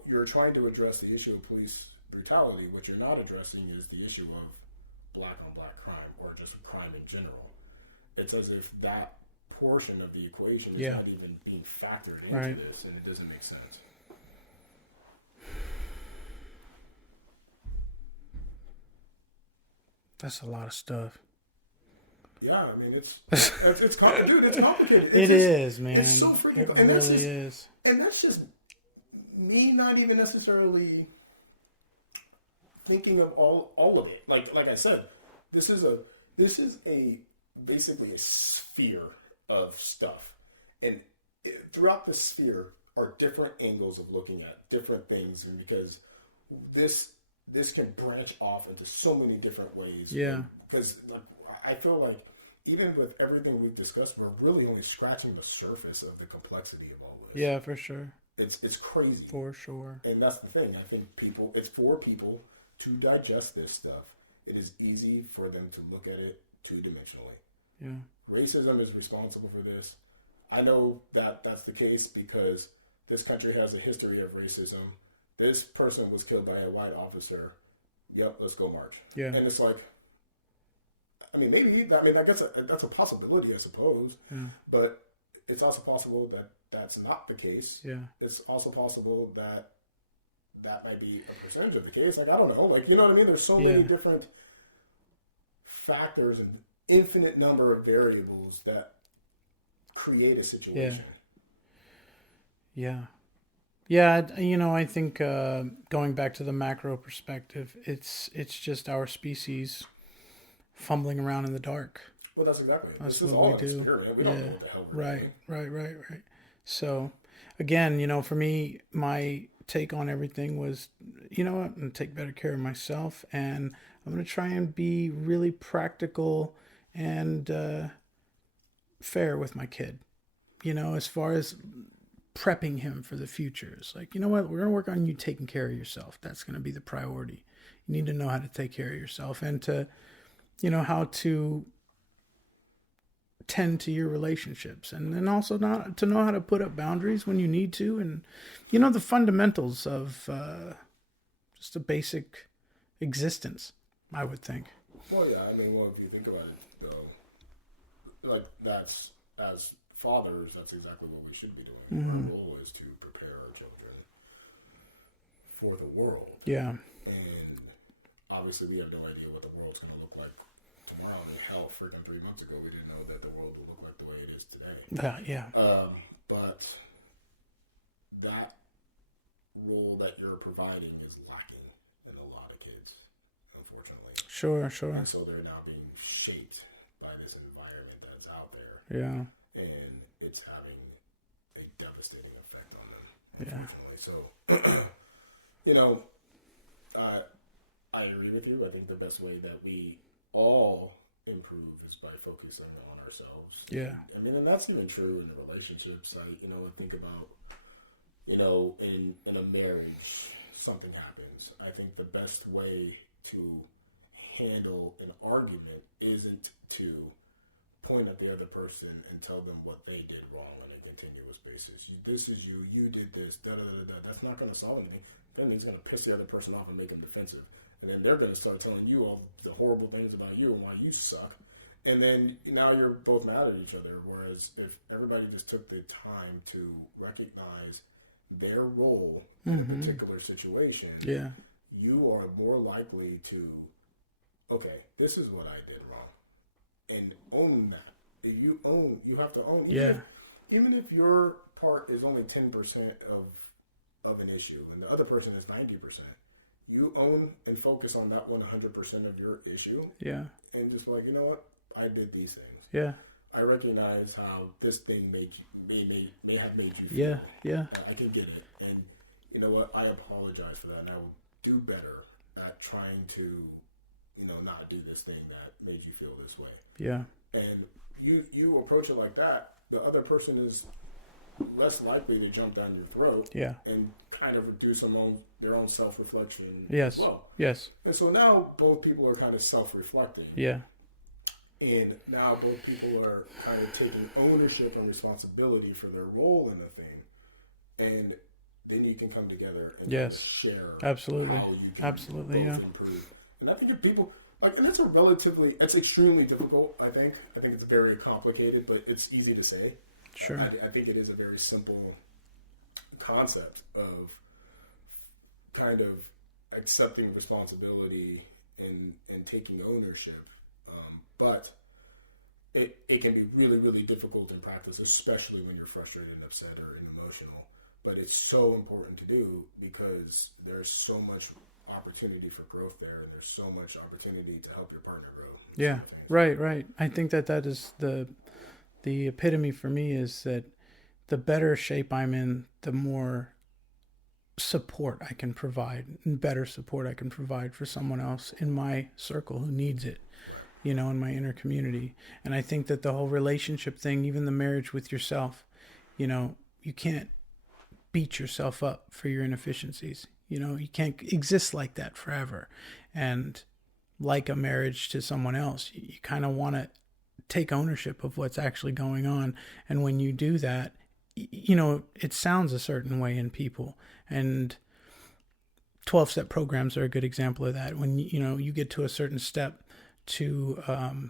you're trying to address the issue of police brutality, what you're not addressing is the issue of black on black crime or just crime in general. It's as if that portion of the equation is not even being factored into this, and it doesn't make sense. That's a lot of stuff. Yeah, I mean it's complicated. It is, man. It's so freaking, and that's just me not even necessarily thinking of all of it. Like I said, this is basically a sphere of stuff, and throughout this sphere are different angles of looking at different things, and because this can branch off into so many different ways. Because I feel like even with everything we've discussed, we're really only scratching the surface of the complexity of all this. Yeah, for sure. It's crazy. For sure. And that's the thing. I think it's for people to digest this stuff. It is easy for them to look at it two-dimensionally. Yeah. Racism is responsible for this. I know that that's the case because this country has a history of racism. This person was killed by a white officer. Yep, let's go march. Yeah. And it's like, I guess that's a possibility, I suppose. But it's also possible that that's not the case. Yeah. It's also possible that might be a percentage of the case. Like, I don't know. Like, you know what I mean? There's so many different factors and infinite number of variables that create a situation. Yeah. Yeah, I think going back to the macro perspective, it's just our species fumbling around in the dark. Well, that's exactly it. This is all an experiment. We don't know what the hell we're doing. Right. So, again, for me, my take on everything was, I'm going to take better care of myself, and I'm going to try and be really practical and fair with my kid. As far as prepping him for the future. It's like, you know what, we're going to work on you taking care of yourself. That's going to be the priority. You need to know how to take care of yourself and to, how to tend to your relationships, and then also not to know how to put up boundaries when you need to, and the fundamentals of just a basic existence, I would think. Well, yeah, I mean, if you think about it, though, like that's, as fathers, that's exactly what we should be doing. Mm-hmm. Our role is to prepare our children for the world. Yeah. And obviously we have no idea what the world's going to look like tomorrow. I mean, hell, freaking 3 months ago, we didn't know that the world would look like the way it is today. Yeah. But that role that you're providing is lacking in a lot of kids, unfortunately. Sure. And so they're now being shaped by this environment that's out there. Yeah. And it's having a devastating effect on them, unfortunately. Yeah. So, I agree with you. I think the best way that we all improve is by focusing on ourselves. Yeah. And that's even true in relationships. I think about, in a marriage, something happens. I think the best way to handle an argument isn't to point at the other person and tell them what they did wrong on a continuous basis. This is you did this, da-da-da-da. That's not going to solve anything. If anything, it's going to piss the other person off and make them defensive. And then they're going to start telling you all the horrible things about you and why you suck. And then now you're both mad at each other. Whereas if everybody just took the time to recognize their role in a particular situation, you are more likely to, okay, this is what I did wrong. And own that. You have to own, even if your part is only 10% of an issue and the other person is 90%, you own and focus on that 100% of your issue. Yeah. And just like, you know what? I did these things. Yeah. I recognize how this thing may have made you feel. Yeah. I can get it. And you know what? I apologize for that. And I will do better at trying to, not do this thing that made you feel this way. Yeah. And you approach it like that, the other person is less likely to jump down your throat. Yeah. And kind of do their own self-reflection as well. Yes. And so now both people are kind of self-reflecting. Yeah. And now both people are kind of taking ownership and responsibility for their role in the thing. And then you can come together and kind of share how you can both improve. And I think if people and it's extremely difficult. I think it's very complicated, but it's easy to say. Sure. I think it is a very simple concept of kind of accepting responsibility and taking ownership. But it can be really, really difficult in practice, especially when you're frustrated and upset or emotional. But it's so important to do because there's so much opportunity for growth there, and there's so much opportunity to help your partner grow simultaneously. Right. I think that is the epitome for me, is that the better shape I'm in, the more support I can provide, and better support I can provide for someone else in my circle who needs it. Right. In my inner community. And I think that the whole relationship thing, even the marriage with yourself, you can't beat yourself up for your inefficiencies. You can't exist like that forever. And like a marriage to someone else, you kind of want to take ownership of what's actually going on. And when you do that, it sounds a certain way in people. And 12-step programs are a good example of that. When, you get to a certain step to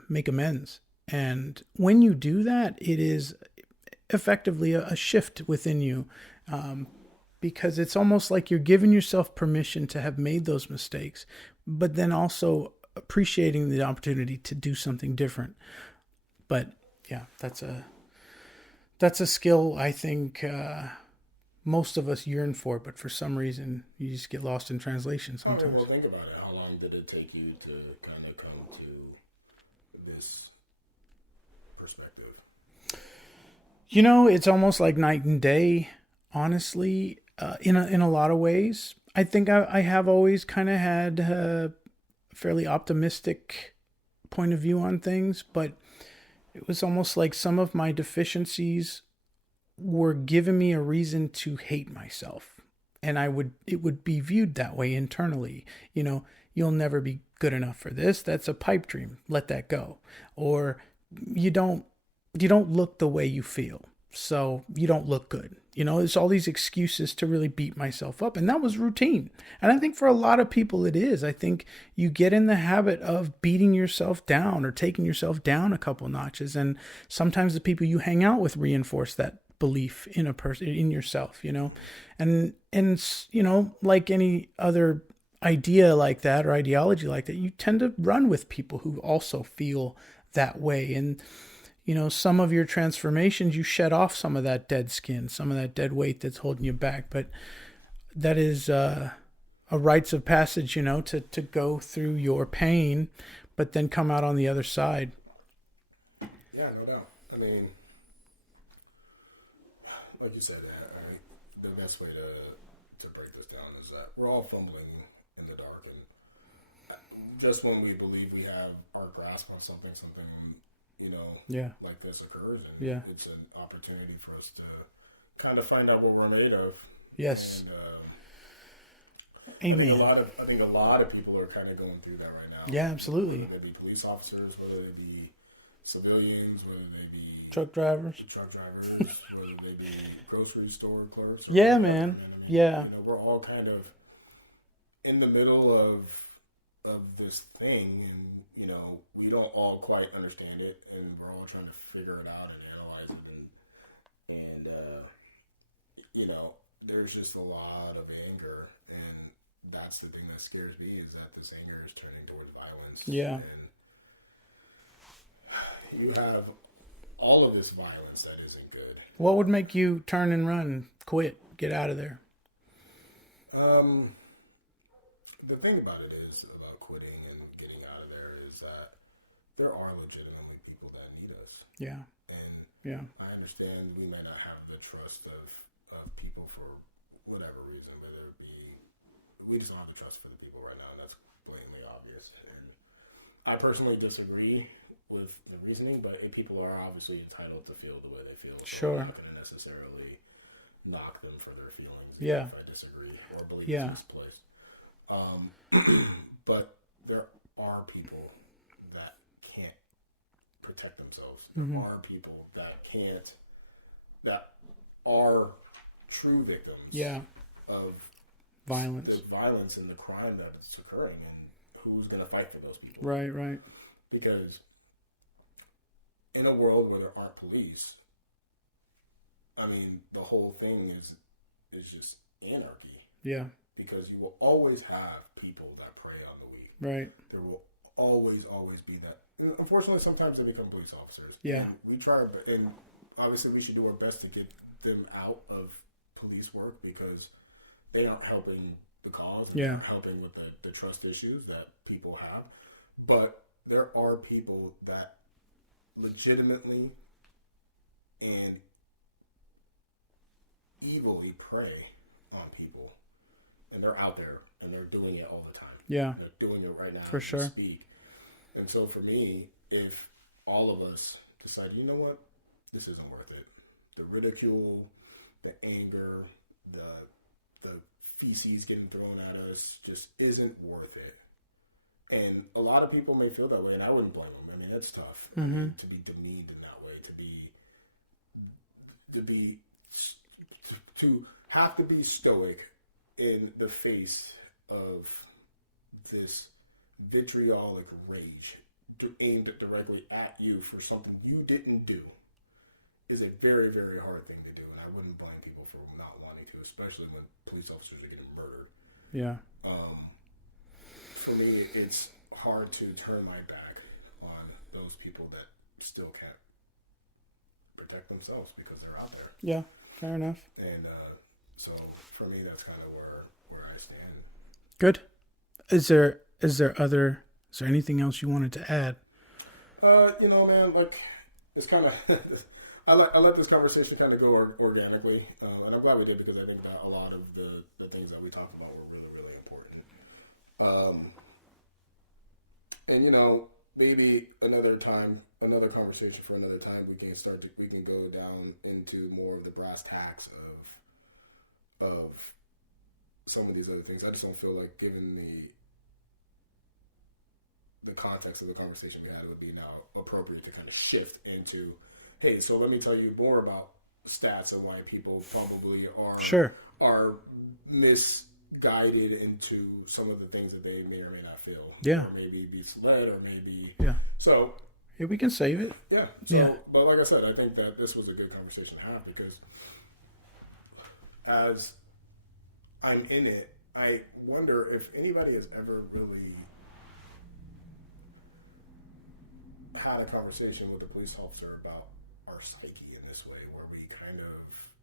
make amends. And when you do that, it is effectively a shift within you, because it's almost like you're giving yourself permission to have made those mistakes, but then also appreciating the opportunity to do something different. But yeah, that's a skill I think most of us yearn for, but for some reason you just get lost in translation sometimes. Well, think about it. How long did it take you to kind of come to this perspective? It's almost like night and day, honestly, in a lot of ways. I think I have always kind of had a fairly optimistic point of view on things, but it was almost like some of my deficiencies were giving me a reason to hate myself. And it would be viewed that way internally. You know, you'll never be good enough for this. That's a pipe dream. Let that go. Or you don't look the way you feel. So you don't look good. You know, there's all these excuses to really beat myself up. And that was routine. And I think for a lot of people it is. I think you get in the habit of beating yourself down or taking yourself down a couple notches. And sometimes the people you hang out with reinforce that belief in a person, in yourself, you know. And you know, like any other idea like that or ideology like that, you tend to run with people who also feel that way. And you know, some of your transformations, you shed off some of that dead skin, some of that dead weight that's holding you back. But that is a rites of passage, you know, to go through your pain, but then come out on the other side. Yeah, no doubt. I mean, like you said, the best way to break this down is that we're all fumbling in the dark. And just when we believe we have our grasp on something, you know, like this occurs, and it's an opportunity for us to kind of find out what we're made of. Yes. And I think a lot of people are kind of going through that right now. Yeah, absolutely. Whether they be police officers, whether they be civilians, whether they be truck drivers, whether they be grocery store clerks, or whatever. Man. I mean, you know, we're all kind of in the middle of this thing, and you know, we don't all quite understand it, and we're all trying to figure it out and analyze it, and you know, there's just a lot of anger, and that's the thing that scares me, is that this anger is turning towards violence. And you have all of this violence that isn't good. What would make you turn and run, quit, get out of there? The thing about it is, about quitting and getting out of there, is that there are legitimately people that need us. Yeah. And I understand we may not have the trust of people for whatever reason, whether it be, we just don't have the trust for the people right now, and that's blatantly obvious. And I personally disagree with the reasoning, but people are obviously entitled to feel the way they feel, so I'm not going to necessarily knock them for their feelings, even if I disagree or believe it's misplaced. But there are people that can't protect themselves. There are people that are true victims of violence, the violence and the crime that is occurring, and who's going to fight for those people? Right. Because in a world where there aren't police, I mean, the whole thing is just anarchy. Yeah. Because you will always have people that prey on the weak. Right. There will always be that. And unfortunately, sometimes they become police officers. Yeah. And we try, and obviously we should do our best to get them out of police work, because they aren't helping the cause, and they aren't helping with the trust issues that people have. But there are people that legitimately and evilly prey on people. And they're out there, and they're doing it all the time. Yeah. And they're doing it right now as sure. we speak. And so for me, if all of us decide, you know what, this isn't worth it. The ridicule, the anger, the feces getting thrown at us just isn't worth it. And a lot of people may feel that way, and I wouldn't blame them. I mean, it's tough. I mean, to be demeaned in that way, to have to be stoic in the face of this vitriolic rage aimed directly at you for something you didn't do is a very, very hard thing to do. And I wouldn't blame people for not wanting to, especially when police officers are getting murdered. Yeah. For me, it's hard to turn my back on those people that still can't protect themselves because they're out there. Yeah, fair enough. And so for me, that's kind of where I stand. Good. Is there anything else you wanted to add? You know, man, like, it's kind of I let this conversation kind of go organically, and I'm glad we did, because I think that a lot of the things that we talked about were really, really important. And you know, maybe another time another conversation for another time. We can go down into more of the brass tacks of some of these other things. I just don't feel like, given the context of the conversation we had, it would be now appropriate to kind of shift into, hey, so let me tell you more about stats and why people probably are misguided into some of the things that they may or may not feel, or maybe be led, or maybe so. Yeah, we can save it. Yeah. So, but like I said, I think that this was a good conversation to have, because as I'm in it, I wonder if anybody has ever really had a conversation with a police officer about our psyche in this way, where we kind of,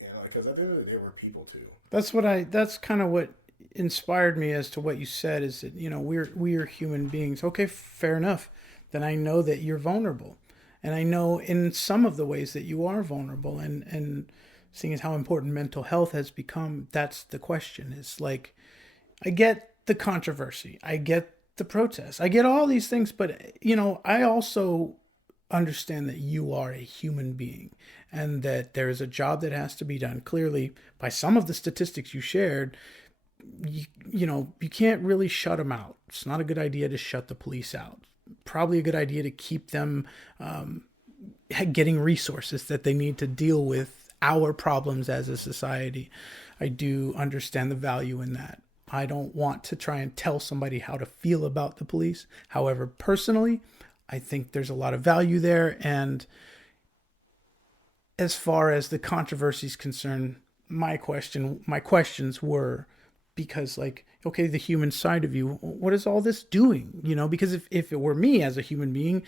because at the end of the day, we're people too. That's kind of what inspired me as to what you said, is that, we are human beings. Okay, fair enough. Then I know that you're vulnerable. And I know in some of the ways that you are vulnerable, and seeing as how important mental health has become, that's the question. It's like, I get the controversy. I get the protests. I get all these things, but, I also understand that you are a human being, and that there is a job that has to be done. Clearly, by some of the statistics you shared, you can't really shut them out. It's not a good idea to shut the police out. Probably a good idea to keep them getting resources that they need to deal with our problems as a society. I do understand the value in that. I don't want to try and tell somebody how to feel about the police. However, personally, I think there's a lot of value there. And as far as the controversy is concerned, my questions were, because, like, okay, the human side of you, what is all this doing? Because if it were me as a human being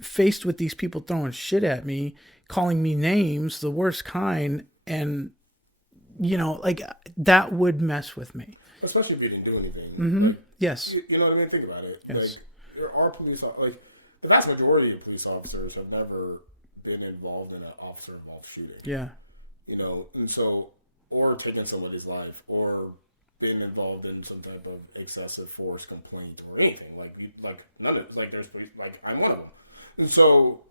faced with these people throwing shit at me, calling me names, the worst kind, and, like, that would mess with me. Especially if you didn't do anything. Mm-hmm. Like, yes. You know what I mean? Think about it. Yes. Like, there are the vast majority of police officers have never been involved in an officer-involved shooting. Yeah. And so, or taken somebody's life, or been involved in some type of excessive force complaint or anything. Like none of, like, there's police, like, I'm one of them. And so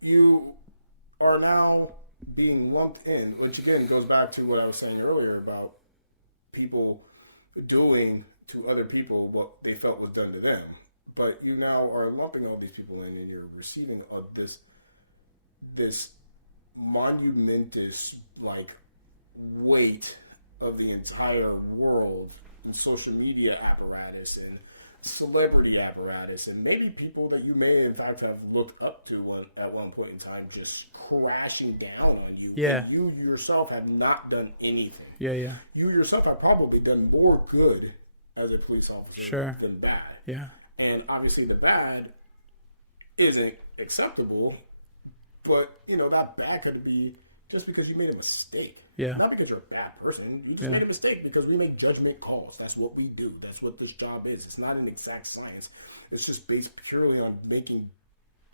you are now being lumped in, which again goes back to what I was saying earlier about people doing to other people what they felt was done to them. But you now are lumping all these people in, and you're receiving this monumentous, like, weight of the entire world, and social media apparatus and celebrity apparatus, and maybe people that you may in fact have looked up to at one point in time, just crashing down on you. And you yourself have not done anything. You yourself have probably done more good as a police officer than bad. And obviously the bad isn't acceptable, but that bad could be just because you made a mistake. Not because you're a bad person. You just made a mistake, because we make judgment calls. That's what we do. That's what this job is. It's not an exact science. It's just based purely on making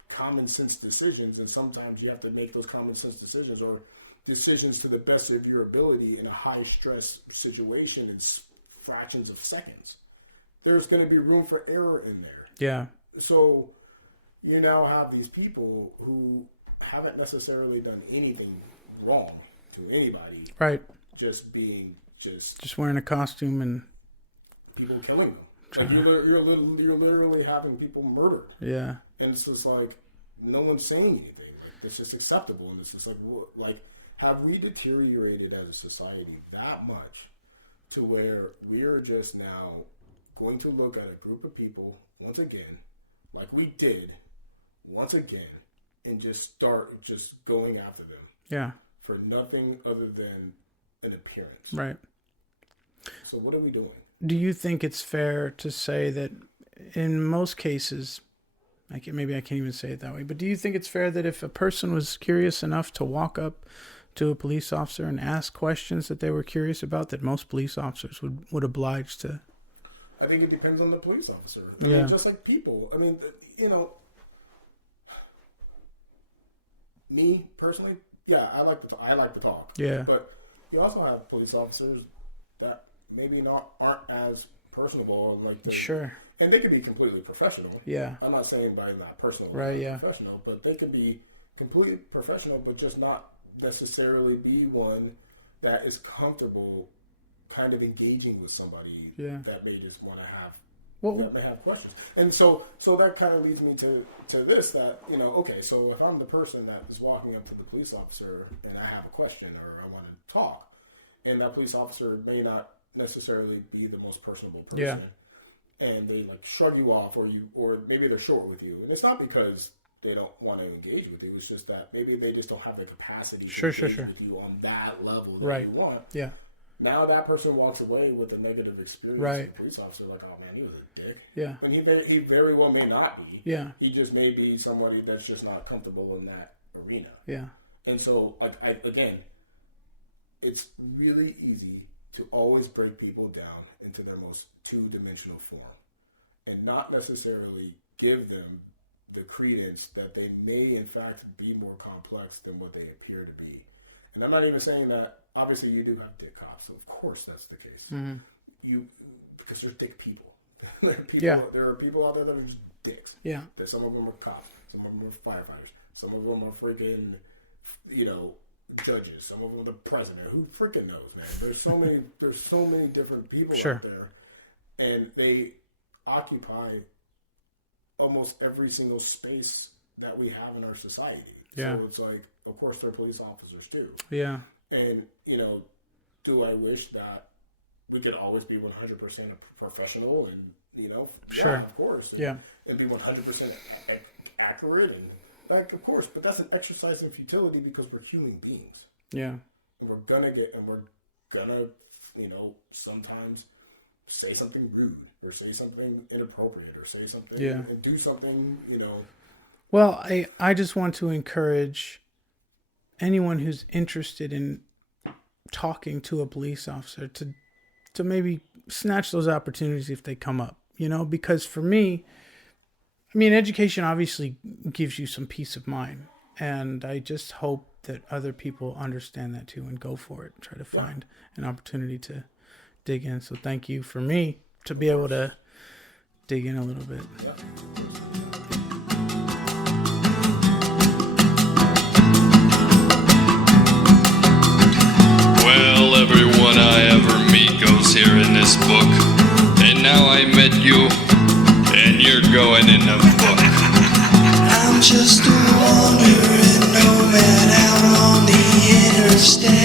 common sense decisions. And sometimes you have to make those common sense decisions, or decisions to the best of your ability, in a high stress situation in fractions of seconds. There's going to be room for error in there. So you now have these people who haven't necessarily done anything wrong to anybody, right? Just wearing a costume, and people killing them. Like, you're literally having people murdered. And it's just like, no one's saying anything. Like, that's just acceptable. And it's just like, have we deteriorated as a society that much to where we are just now going to look at a group of people once again, like we did once again, and just start just going after them for nothing other than an appearance? Right. So what are we doing? Do you think it's fair to say that in most cases, maybe I can't even say it that way, but do you think it's fair that if a person was curious enough to walk up to a police officer and ask questions that they were curious about, that most police officers would oblige to? I think it depends on the police officer. I mean, just like people. I mean, me personally, I like to talk. But you also have police officers that maybe aren't as personable and like the Sure. and they could be completely professional. Yeah. I'm not saying by not personal they're Right, not yeah. professional, but they can be completely professional, but just not necessarily be one that is comfortable kind of engaging with somebody that may just want to have that may have questions. And so that kind of leads me to this, that, you know, okay, so if I'm the person that is walking up to the police officer and I have a question or I want to talk, and that police officer may not necessarily be the most personable person, and they like shrug you off, or maybe they're short with you, and it's not because they don't want to engage with you, it's just that maybe they just don't have the capacity to engage with you on that level that you want. Yeah. Now that person walks away with a negative experience of the police officer, like, oh man, he was a dick. Yeah. When he very well may not be. Yeah. He just may be somebody that's just not comfortable in that arena. Yeah. And so, like, again, it's really easy to always break people down into their most two-dimensional form and not necessarily give them the credence that they may in fact be more complex than what they appear to be. And I'm not even saying that. Obviously, you do have dick cops. So of course, that's the case. Because there's dick people. There are people out there that are just dicks. Yeah. That some of them are cops. Some of them are firefighters. Some of them are freaking, you know, judges. Some of them are the president. Who freaking knows, man? There's so many different people out there, and they occupy almost every single space that we have in our society. Yeah. So it's like, of course, they're police officers too. Yeah. And, you know, do I wish that we could always be 100% a professional and, you know, of course. And be 100% accurate and, like, of course. But that's an exercise in futility because we're human beings. Yeah. And we're gonna, you know, sometimes say something rude or say something inappropriate or say something and do something, you know. Well, I just want to encourage anyone who's interested in talking to a police officer to maybe snatch those opportunities if they come up, you know, because for me, I mean, education obviously gives you some peace of mind, and I just hope that other people understand that too and go for it, try to find an opportunity to dig in. So thank you for me to be able to dig in a little bit. Yeah, of course. Anytime. Well, everyone I ever meet goes here in this book. And now I met you, and you're going in the book. I'm just a wandering nomad out on the interstate.